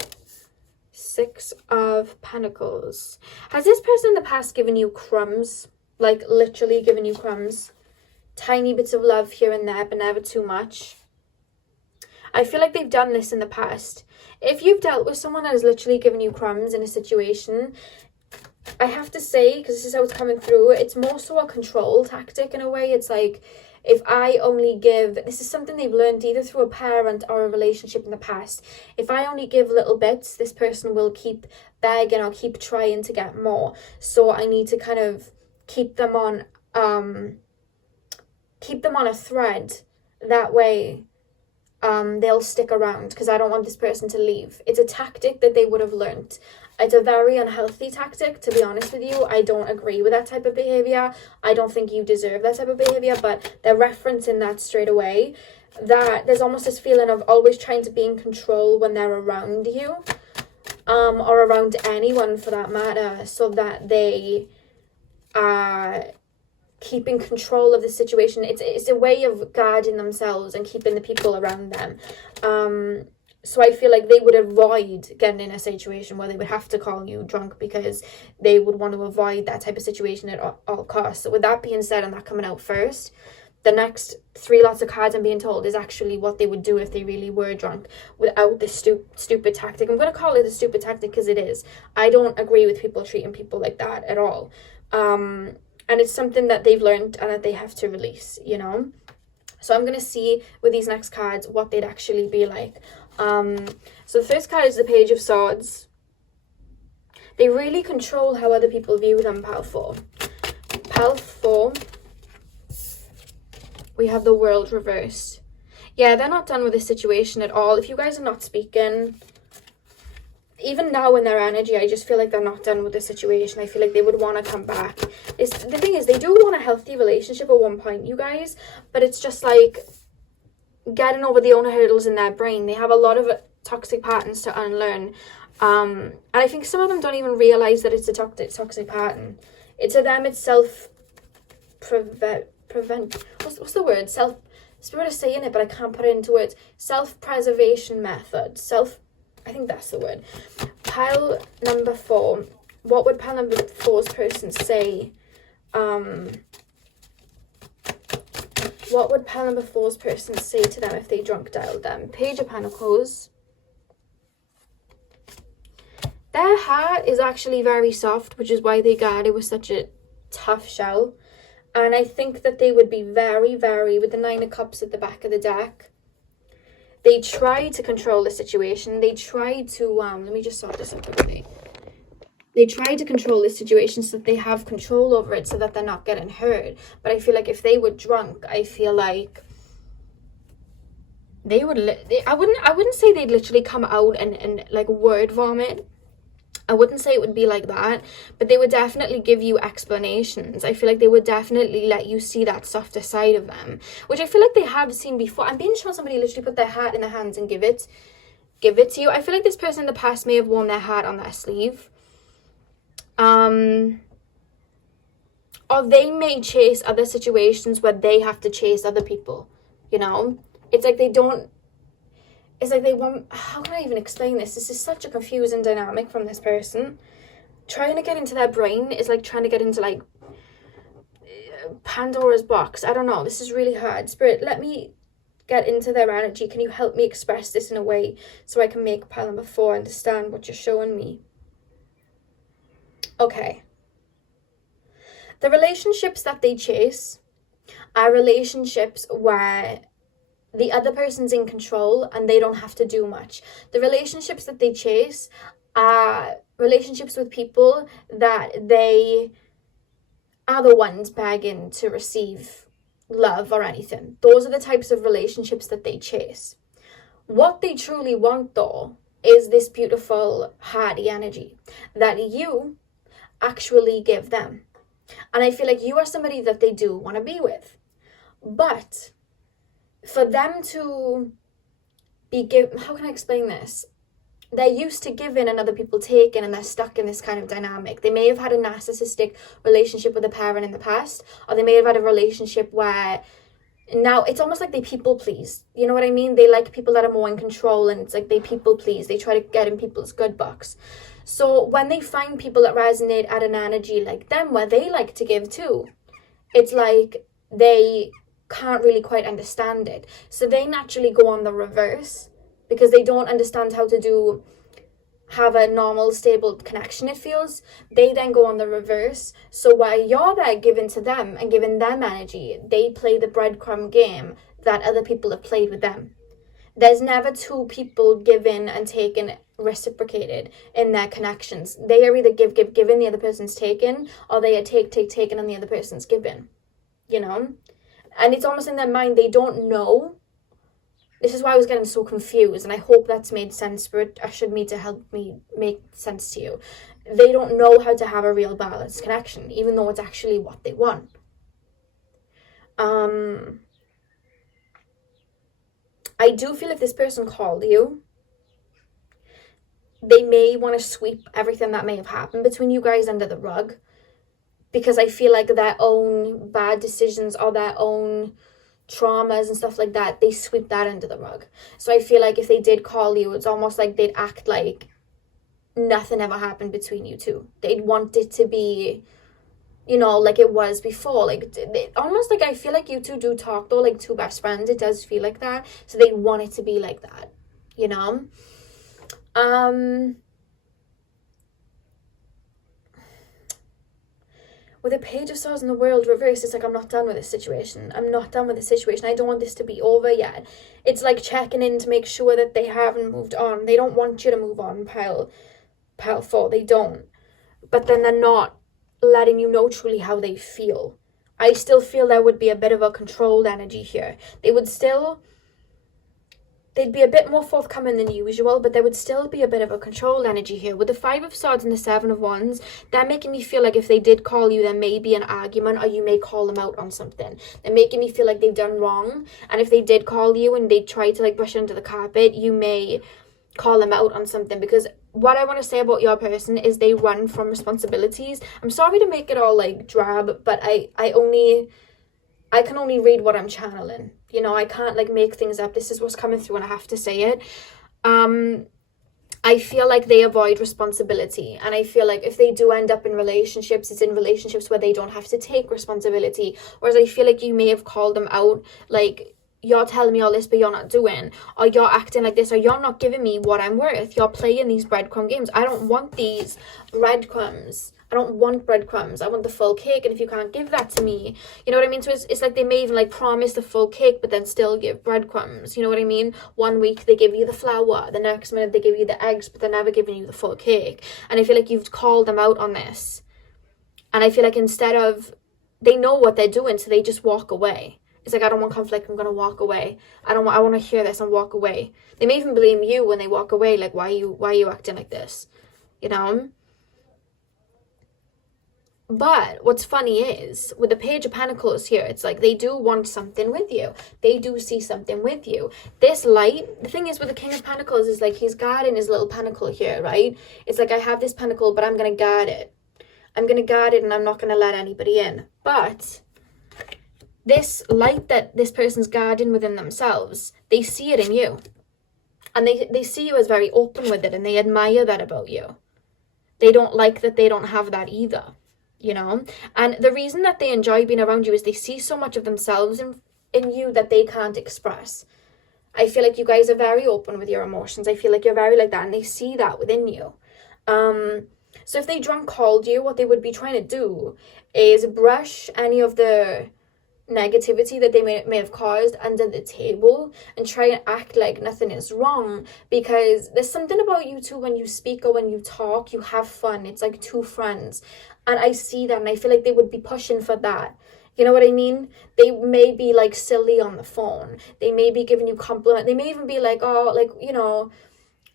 6 of Pentacles. Has this person in the past given you crumbs? Like literally given you crumbs? Tiny bits of love here and there, but never too much. I feel like they've done this in the past. If you've dealt with someone that has literally given you crumbs in a situation, I have to say, because this is how it's coming through, it's more so a control tactic in a way. It's like, if I only give, this is something they've learned either through a parent or a relationship in the past. If I only give little bits, this person will keep begging or keep trying to get more. So I need to kind of keep them on a thread. That way they'll stick around, because I don't want this person to leave. It's a tactic that they would have learned. It's a very unhealthy tactic, to be honest with you. I don't agree with that type of behavior. I don't think you deserve that type of behavior, but they're referencing that straight away. That there's almost this feeling of always trying to be in control when they're around you, or around anyone for that matter, so that they are keeping control of the situation. It's a way of guarding themselves and keeping the people around them. So I feel like they would avoid getting in a situation where they would have to call you drunk, because they would want to avoid that type of situation at all costs. So with that being said, and that coming out first, the next 3 lots of cards I'm being told is actually what they would do if they really were drunk without this stupid tactic. I'm going to call it a stupid tactic because it is. I don't agree with people treating people like that at all. And it's something that they've learned and that they have to release, you know. So I'm going to see with these next cards what they'd actually be like. So the first card is the Page of Swords. They really control how other people view them, pile 4. Pile 4, we have the World reversed. Yeah, they're not done with this situation at all. If you guys are not speaking, even now in their energy, I just feel like they're not done with the situation. I feel like they would want to come back. The thing is, they do want a healthy relationship at one point, you guys, but it's just like getting over the own hurdles in their brain. They have a lot of toxic patterns to unlearn. And I think some of them don't even realize that it's a toxic pattern. To them, it's what's the word? Spirit is saying it, but I can't put it into words. Self-preservation method. I think that's the word. Pile number 4. What would pile number 4's person say? What would pile number 4's person say to them if they drunk dialed them? Page of Pentacles. Their heart is actually very soft, which is why they guard it with such a tough shell. And I think that they would be very, very, with the 9 of Cups at the back of the deck, they try to control the situation. They try to, let me just sort this out quickly. They try to control the situation so that they have control over it, so that they're not getting hurt. But I feel like if they were drunk, I feel like they would, I wouldn't say they'd literally come out and like word vomit. I wouldn't say it would be like that, but they would definitely give you explanations. I feel like they would definitely let you see that softer side of them, which I feel like they have seen before. I'm being shown somebody literally put their heart in their hands and give it to you. I feel like this person in the past may have worn their heart on their sleeve. Or they may chase other situations where they have to chase other people, you know? It's like they want, how can I even explain this? This is such a confusing dynamic from this person. Trying to get into their brain is like trying to get into like Pandora's box. I don't know. This is really hard. Spirit, let me get into their energy. Can you help me express this in a way so I can make pile number 4 understand what you're showing me? Okay. The relationships that they chase are relationships where the other person's in control and they don't have to do much. The relationships that they chase are relationships with people that they are the ones begging to receive love or anything. Those are the types of relationships that they chase. What they truly want, though, is this beautiful, hearty energy that you actually give them. And I feel like you are somebody that they do want to be with. But for them to be how can I explain this? They're used to giving and other people taking, and they're stuck in this kind of dynamic. They may have had a narcissistic relationship with a parent in the past, or they may have had a relationship where now it's almost like they people please. You know what I mean? They like people that are more in control, and it's like they people please. They try to get in people's good books. So when they find people that resonate at an energy like them, where they like to give too, it's like they can't really quite understand it. So they naturally go on the reverse because they don't understand how to have a normal, stable connection, it feels. They then go on the reverse. So while you're there giving to them and giving them energy, they play the breadcrumb game that other people have played with them. There's never two people giving and taking reciprocated in their connections. They are either giving, the other person's taking, or they are taking and the other person's giving, you know? And it's almost in their mind, they don't know. This is why I was getting so confused, and I hope that's made sense for it. I should need to help me make sense to you. They don't know how to have a real balanced connection, even though it's actually what they want. I do feel if this person called you, they may want to sweep everything that may have happened between you guys under the rug, because I feel like their own bad decisions or their own traumas and stuff like that, they sweep that under the rug. So I feel like if they did call you, it's almost like they'd act like nothing ever happened between you two. They'd want it to be, you know, like it was before. Like almost like I feel like you two do talk though, like two best friends. It does feel like that. So they want it to be like that, you know? With a page of swords in the world reversed, it's like, I'm not done with this situation. I'm not done with this situation. I don't want this to be over yet. It's like checking in to make sure that they haven't moved on. They don't want you to move on, pile 4. They don't. But then they're not letting you know truly how they feel. I still feel there would be a bit of a controlled energy here. They'd be a bit more forthcoming than usual, but there would still be a bit of a controlled energy here. With the 5 of Swords and the 7 of Wands, they're making me feel like if they did call you, there may be an argument, or you may call them out on something. They're making me feel like they've done wrong, and if they did call you and they try to like brush it under the carpet, you may call them out on something. Because what I want to say about your person is they run from responsibilities. I'm sorry to make it all like drab, but I can only read what I'm channeling. You know, I can't like make things up. This is what's coming through and I have to say it. I feel like they avoid responsibility. And I feel like if they do end up in relationships, it's in relationships where they don't have to take responsibility. Whereas I feel like you may have called them out, like, you're telling me all this, but you're not doing. Or you're acting like this, or you're not giving me what I'm worth. You're playing these breadcrumb games. I don't want these breadcrumbs. I don't want breadcrumbs. I want the full cake, and if you can't give that to me, you know what I mean? So it's like they may even like promise the full cake, but then still give breadcrumbs. You know what I mean? One week they give you the flour, the next minute they give you the eggs, but they're never giving you the full cake. And I feel like you've called them out on this. And I feel like instead of, they know what they're doing, so they just walk away. It's like, I don't want conflict, I'm gonna walk away. I want to hear this and walk away. They may even blame you when they walk away, like, why are you acting like this? you know? But what's funny is, with the Page of Pentacles here, it's like they do want something with you. They do see something with you. This light, the thing is with the King of Pentacles is like he's guarding his little pentacle here, right? It's like I have this pentacle, but I'm going to guard it. I'm going to guard it and I'm not going to let anybody in. But this light that this person's guarding within themselves, they see it in you. And they see you as very open with it and they admire that about you. They don't like that they don't have that either. You know, and the reason that they enjoy being around you is they see so much of themselves in you that they can't express. I feel like you guys are very open with your emotions. I feel like you're very like that, and they see that within you. So if they drunk called you, what they would be trying to do is brush any of the negativity that they may have caused under the table and try and act like nothing is wrong, because there's something about you two when you speak or when you talk, you have fun. It's like two friends, and I see that, and I feel like they would be pushing for that. You know what I mean? They may be like silly on the phone, they may be giving you compliment, they may even be like, oh, like, you know,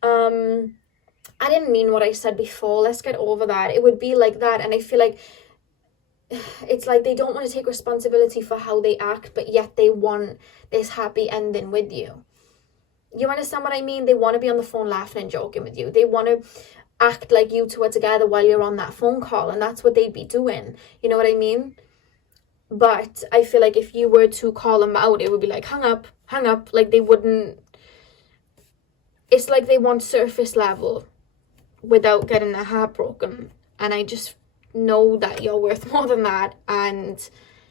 I didn't mean what I said before, let's get over that. It would be like that. And I feel like it's like they don't want to take responsibility for how they act, but yet they want this happy ending with you. You understand what I mean? They want to be on the phone laughing and joking with you. They want to act like you two are together while you're on that phone call, and that's what they'd be doing. You know what I mean? But I feel like if you were to call them out, it would be like, hang up. Like they wouldn't. It's like they want surface level without getting their heart broken. And I just know that you're worth more than that, and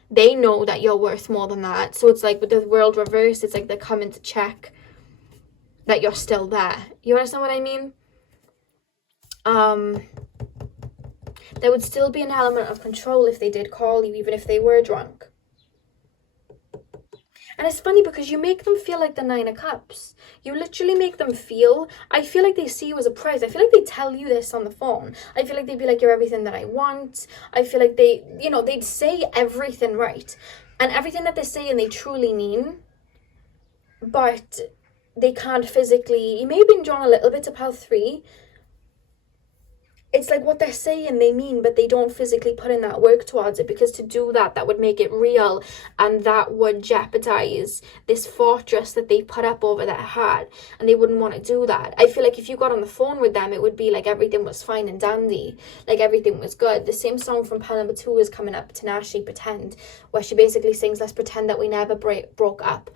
they know that you're worth more than that. So it's like with the world reversed, it's like they're coming to check that you're still there. You understand what I mean? There would still be an element of control if they did call you, even if they were drunk. And it's funny because you make them feel like the Nine of Cups. You literally make them feel, I feel like they see you as a prize. I feel like they tell you this on the phone. I feel like they'd be like, you're everything that I want. I feel like they, you know, they'd say everything right. And everything that they're saying they truly mean. But they can't physically, you may have been drawn a little bit to pile 3. It's like what they're saying they mean, but they don't physically put in that work towards it, because to do that, that would make it real, and that would jeopardize this fortress that they put up over their heart, and they wouldn't want to do that. I feel like if you got on the phone with them, it would be like everything was fine and dandy, like everything was good. The same song from pile number 2 is coming up, Tinashe, Pretend, where she basically sings, let's pretend that we never broke up.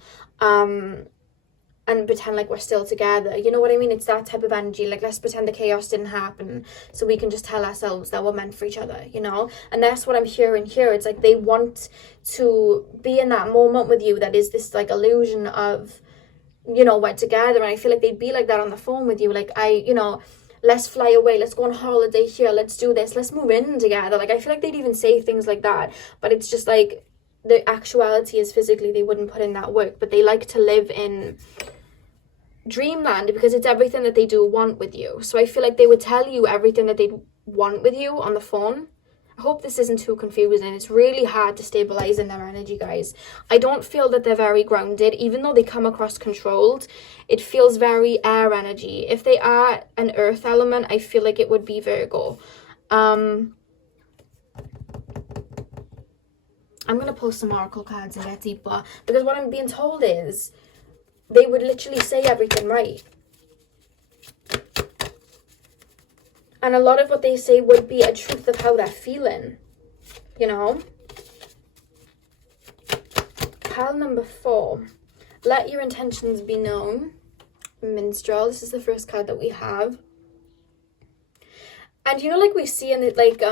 And pretend like we're still together. You know what I mean? It's that type of energy. Like, let's pretend the chaos didn't happen, so we can just tell ourselves that we're meant for each other, you know? And that's what I'm hearing here. It's like they want to be in that moment with you that is this, like, illusion of, you know, we're together. And I feel like they'd be like that on the phone with you. Like, you know, let's fly away. Let's go on holiday here. Let's do this. Let's move in together. Like, I feel like they'd even say things like that. But it's just like, the actuality is physically they wouldn't put in that work, but they like to live in dreamland because it's everything that they do want with you. So I feel like they would tell you everything that they want with you on the phone. I hope this isn't too confusing. It's really hard to stabilize in their energy, guys. I don't feel that they're very grounded, even though they come across controlled. It feels very air energy. If they are an earth element, I feel like it would be Virgo. I'm going to pull some oracle cards and get deeper, because what I'm being told is they would literally say everything right. And a lot of what they say would be a truth of how they're feeling, you know? Pile number 4. Let your intentions be known. Minstrel. This is the first card that we have. And you know, like we see in it, like, I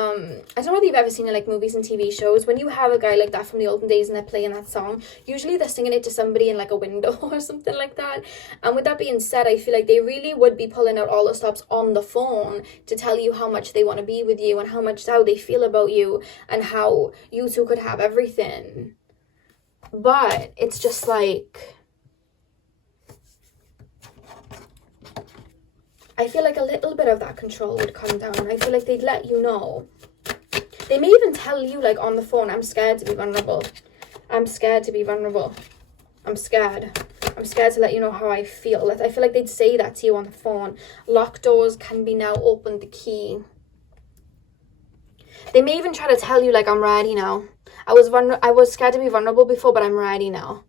don't know if you've ever seen it, like, movies and TV shows, when you have a guy like that from the olden days and they're playing that song, usually they're singing it to somebody in, like, a window or something like that. And with that being said, I feel like they really would be pulling out all the stops on the phone to tell you how much they want to be with you and how they feel about you and how you two could have everything. But it's just like, I feel like a little bit of that control would come down. I feel like they'd let you know. They may even tell you, like, on the phone, I'm scared to be vulnerable. I'm scared to be vulnerable. I'm scared. I'm scared to let you know how I feel. I feel like they'd say that to you on the phone. Locked doors can be now opened, the key. They may even try to tell you, like, I'm ready now. I was scared to be vulnerable before, but I'm ready now.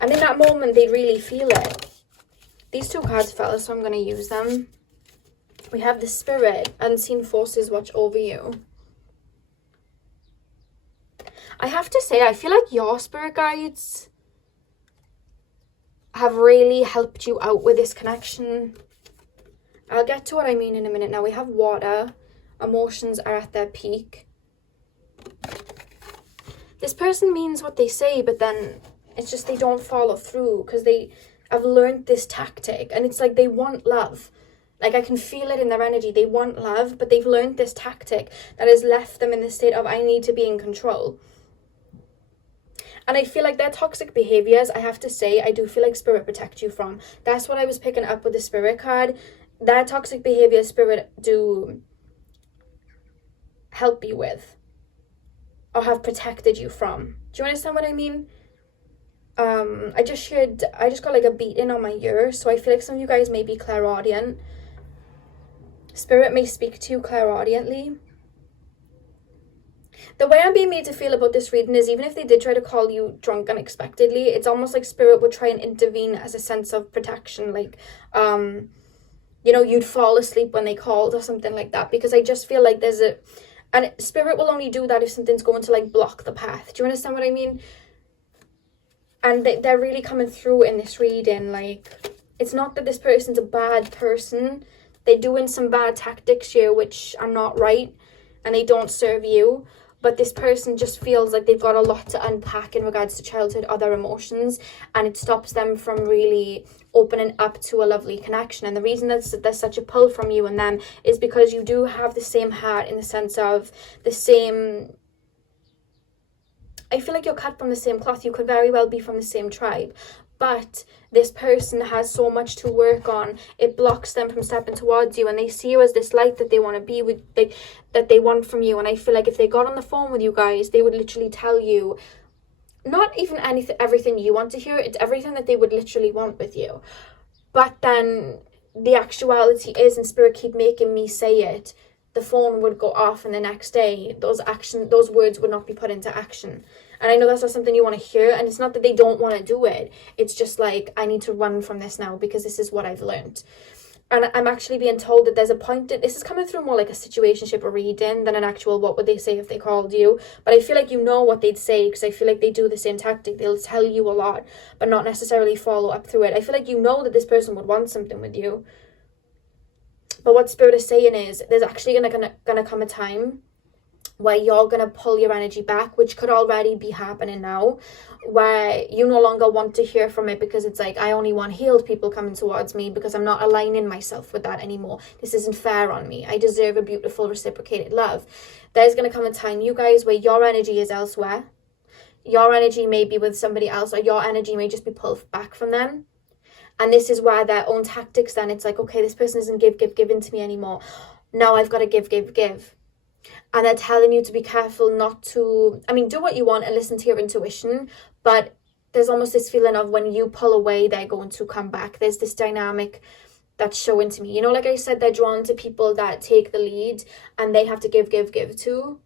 And in that moment, they really feel it. These two cards fell, so I'm going to use them. We have the Spirit. Unseen forces watch over you. I have to say, I feel like your spirit guides have really helped you out with this connection. I'll get to what I mean in a minute. Now we have water. Emotions are at their peak. This person means what they say, but then it's just they don't follow through because they have learned this tactic. And it's like they want love. Like, I can feel it in their energy. They want love, but they've learned this tactic that has left them in the state of, I need to be in control. And I feel like their toxic behaviors, I have to say, I do feel like Spirit protect you from. That's what I was picking up with the Spirit card. Their toxic behavior, Spirit do help you with. Or have protected you from. Do you understand what I mean? I just got like a beating on my ear. So I feel like some of you guys may be clairaudient. Spirit may speak to you clairaudiently. The way I'm being made to feel about this reading is, even if they did try to call you drunk unexpectedly, it's almost like Spirit would try and intervene as a sense of protection. Like, you know, you'd fall asleep when they called or something like that. Because I just feel like and Spirit will only do that if something's going to, like, block the path. Do you understand what I mean? And they're really coming through in this reading. Like, it's not that this person's a bad person. They're doing some bad tactics here which are not right. And they don't serve you. But this person just feels like they've got a lot to unpack in regards to childhood or their emotions. And it stops them from really opening up to a lovely connection. And the reason that there's such a pull from you and them is because you do have the same heart, in the sense of the same... I feel like you're cut from the same cloth. You could very well be from the same tribe. But this person has so much to work on. It blocks them from stepping towards you, and they see you as this light that they want to be with, that they want from you. And I feel like if they got on the phone with you guys, they would literally tell you, not even everything you want to hear, it's everything that they would literally want with you. But then the actuality is, and Spirit keep making me say it, the phone would go off, and the next day those words would not be put into action. And I know that's not something you want to hear, and it's not that they don't want to do it. It's just like, I need to run from this now because this is what I've learned. And I'm actually being told that there's a point that this is coming through more like a situationship or reading than an actual what would they say if they called you. But I feel like you know what they'd say, because I feel like they do the same tactic. They'll tell you a lot, but not necessarily follow up through it. I feel like you know that this person would want something with you. But what Spirit is saying is, there's actually gonna come a time where you're going to pull your energy back, which could already be happening now, where you no longer want to hear from it, because it's like, I only want healed people coming towards me, because I'm not aligning myself with that anymore. This isn't fair on me. I deserve a beautiful reciprocated love. There's going to come a time, you guys, where your energy is elsewhere. Your energy may be with somebody else, or your energy may just be pulled back from them. And this is where their own tactics, then it's like, okay, this person isn't giving to me anymore. Now I've got to give. And they're telling you to be careful not to, do what you want and listen to your intuition. But there's almost this feeling of, when you pull away, they're going to come back. There's this dynamic that's showing to me. You know, like I said, they're drawn to people that take the lead and they have to give to.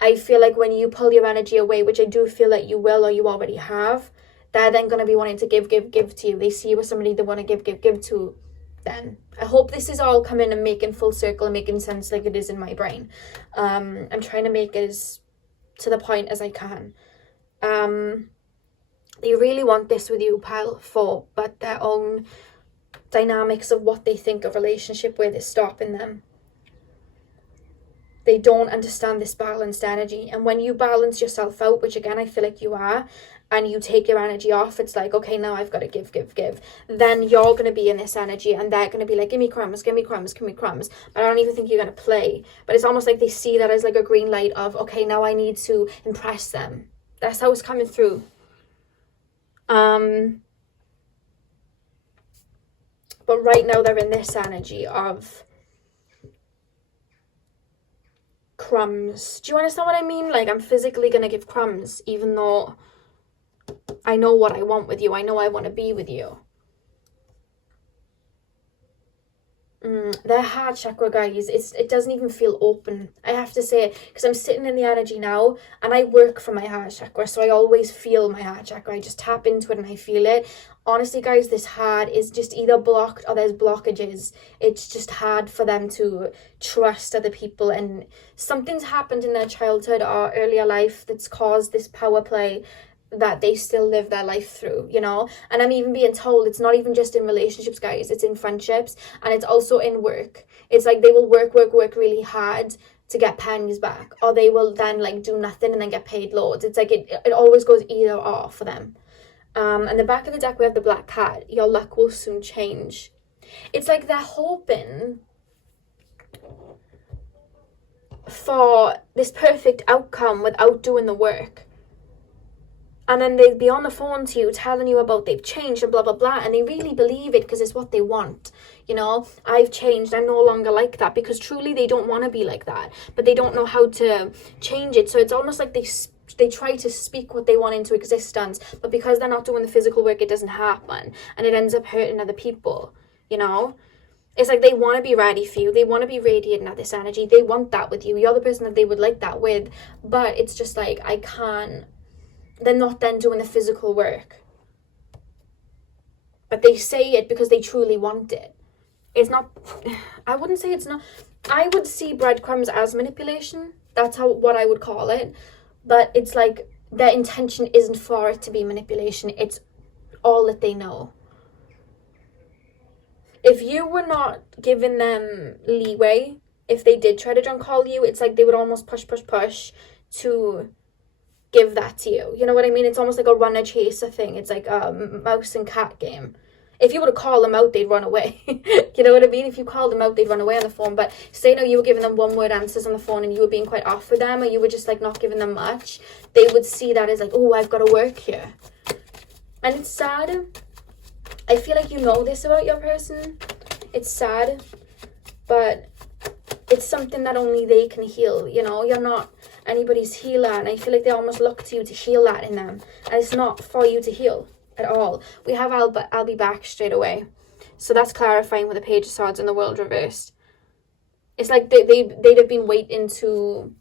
I feel like when you pull your energy away, which I do feel that you will, or you already have, they're then going to be wanting to give to you. They see you as somebody they want to give to. Then I hope this is all coming and making full circle and making sense like it is in my brain. I'm trying to make it as to the point as I can. They really want this with you, pile 4, but their own dynamics of what they think a relationship with is stopping them. They don't understand this balanced energy. And when you balance yourself out, which again I feel like you are, and you take your energy off, it's like, okay, now I've got to give. Then you're going to be in this energy, and they're going to be like, give me crumbs. But I don't even think you're going to play. But it's almost like they see that as like a green light of, okay, now I need to impress them. That's how it's coming through. But right now they're in this energy of crumbs. Do you understand what I mean? Like, I'm physically gonna give crumbs, even though I know what I want with you. I know I want to be with you. Their heart chakra, guys, it doesn't even feel open, I have to say, because I'm sitting in the energy now, and I work from my heart chakra, so I always feel my heart chakra. I just tap into it and I feel it. Honestly, guys, this heart is just either blocked or there's blockages. It's just hard for them to trust other people, and something's happened in their childhood or earlier life that's caused this power play that they still live their life through, you know. And I'm even being told it's not even just in relationships, guys, it's in friendships, and it's also in work. It's like they will work really hard to get pennies back, or they will then like do nothing and then get paid loads. It's like it always goes either or for them. And the back of the deck we have the Black Cat. Your luck will soon change. It's like they're hoping for this perfect outcome without doing the work. And then they'd be on the phone to you telling you about they've changed and blah, blah, blah. And they really believe it because it's what they want. You know, I've changed. I'm no longer like that, because truly they don't want to be like that. But they don't know how to change it. So it's almost like they try to speak what they want into existence. But because they're not doing the physical work, it doesn't happen. And it ends up hurting other people, you know. It's like they want to be ready for you. They want to be radiating at this energy. They want that with you. You're the person that they would like that with. But it's just like, I can't. They're not then doing the physical work. But they say it because they truly want it. It's not, I wouldn't say it's not, I would see breadcrumbs as manipulation. That's what I would call it. But it's like their intention isn't for it to be manipulation. It's all that they know. If you were not giving them leeway, if they did try to drunk call you, it's like they would almost push to give that to you. You know what I mean? It's almost like a runner chaser thing. It's like a mouse and cat game. If you were to call them out, they'd run away. You know what I mean? If you called them out, they'd run away on the phone. But say now you were giving them one word answers on the phone and you were being quite off with them, or you were just like not giving them much, they would see that as like, oh, I've got to work here. And it's sad. I feel like you know this about your person. It's sad, but it's something that only they can heal. You know, you're not anybody's healer, and I feel like they almost look to you to heal that in them, and it's not for you to heal at all. We have I'll be back straight away, so that's clarifying with the Page of Swords and the World reversed. It's like they'd have been waiting to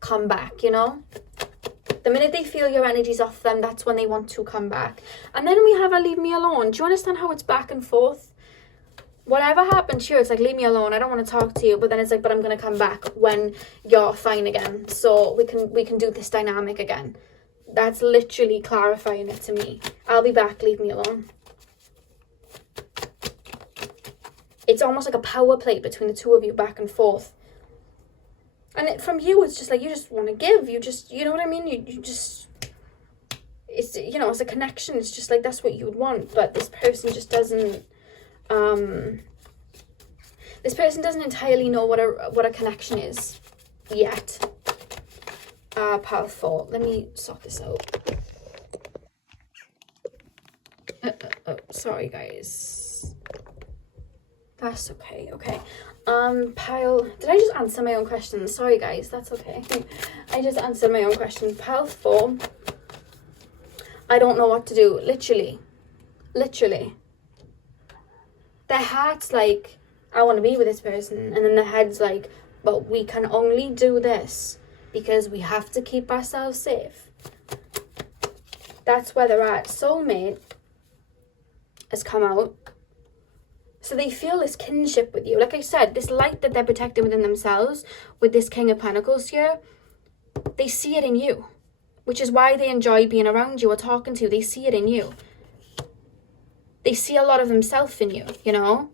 come back, you know. The minute they feel your energy's off them, that's when they want to come back. And then we have a leave me alone. Do you understand how it's back and forth? Whatever happened here, it's like, leave me alone, I don't want to talk to you. But then it's like, but I'm going to come back when you're fine again, so we can do this dynamic again. That's literally clarifying it to me. I'll be back, leave me alone. It's almost like a power play between the two of you, back and forth. And from you, it's just like, you just want to give. You just, you know what I mean? You just, it's, you know, it's a connection. It's just like, that's what you would want. But this person just doesn't, this person doesn't entirely know what a connection is yet. Powerful. Let me sort this out. Sorry, guys. That's okay. Okay. Pile. Did I just answer my own question? Sorry, guys. That's okay. I just answered my own question. Pile 4. I don't know what to do. Literally. Their heart's like, I want to be with this person, and then their head's like, but we can only do this because we have to keep ourselves safe. That's where they're at. Soulmate has come out. So they feel this kinship with you. Like I said, this light that they're protecting within themselves with this King of Pentacles here, they see it in you, which is why they enjoy being around you or talking to you. They see it in you. They see a lot of themselves in you, you know?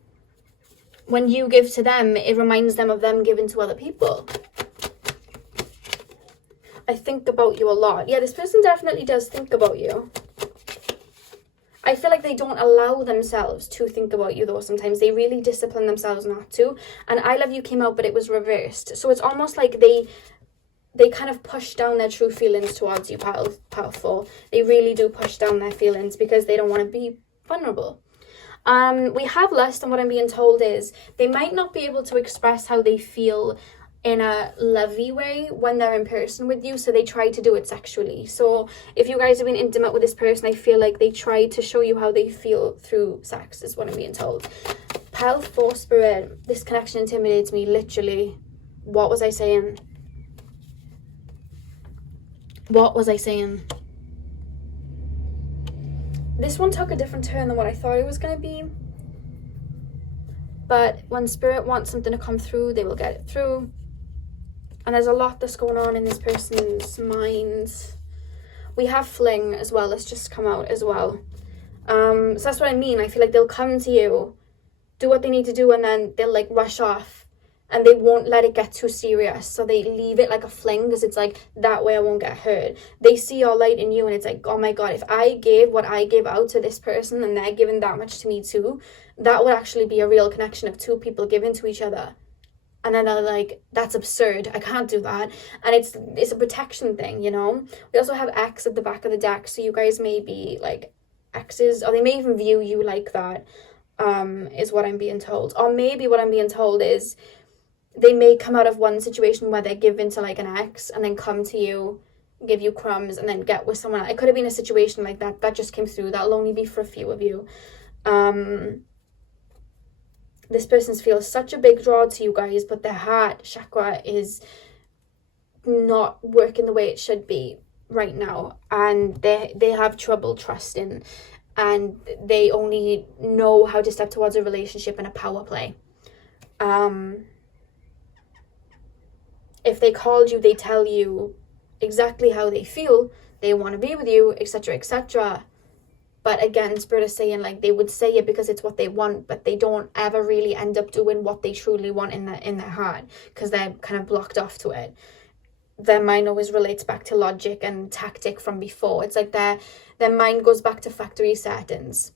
When you give to them, it reminds them of them giving to other people. I think about you a lot. Yeah, this person definitely does think about you. I feel like they don't allow themselves to think about you, though. Sometimes they really discipline themselves not to. And I Love You came out, but it was reversed. So it's almost like they kind of push down their true feelings towards you, powerful. They really do push down their feelings because they don't want to be vulnerable. We have Lust, and what I'm being told is they might not be able to express how they feel in a lovey way when they're in person with you, so they try to do it sexually. So if you guys have been intimate with this person, I feel like they try to show you how they feel through sex, is what I'm being told. Pal 4 Spirit, this connection intimidates me, literally. What was I saying? What was I saying? This one took a different turn than what I thought it was going to be. But when Spirit wants something to come through, they will get it through. And there's a lot that's going on in this person's minds. We have fling as well. Let's just come out as well. So that's what I mean. I feel like they'll come to you, do what they need to do, and then they'll like rush off. And they won't let it get too serious. So they leave it like a fling, because it's like, that way I won't get hurt. They see your light in you, and it's like, oh my God, if I gave what I give out to this person and they're giving that much to me too, that would actually be a real connection of two people giving to each other. And then they're like, that's absurd, I can't do that. And it's a protection thing, you know. We also have X at the back of the deck, so you guys may be like exes, or they may even view you like that, is what I'm being told. Or maybe what I'm being told is they may come out of one situation where they're given to like an ex and then come to you, give you crumbs, and then get with someone else. It could have been a situation like that. That just came through. That'll only be for a few of you. This person feels such a big draw to you guys, but their heart chakra is not working the way it should be right now. And they have trouble trusting. And they only know how to step towards a relationship in a power play. If they called you, they tell you exactly how they feel. They want to be with you, etc., etc. But again, Spirit is saying like they would say it because it's what they want, but they don't ever really end up doing what they truly want in their heart, because they're kind of blocked off to it. Their mind always relates back to logic and tactic from before. It's like their mind goes back to factory settings.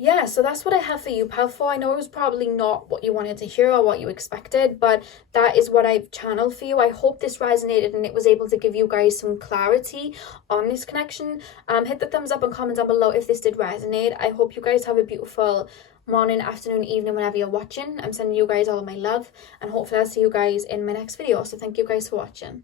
Yeah, so that's what I have for you, pal 4. I know it was probably not what you wanted to hear or what you expected, but that is what I've channeled for you. I hope this resonated and it was able to give you guys some clarity on this connection. Hit the thumbs up and comment down below if this did resonate. I hope you guys have a beautiful morning, afternoon, evening, whenever you're watching. I'm sending you guys all of my love, and hopefully I'll see you guys in my next video. So thank you guys for watching.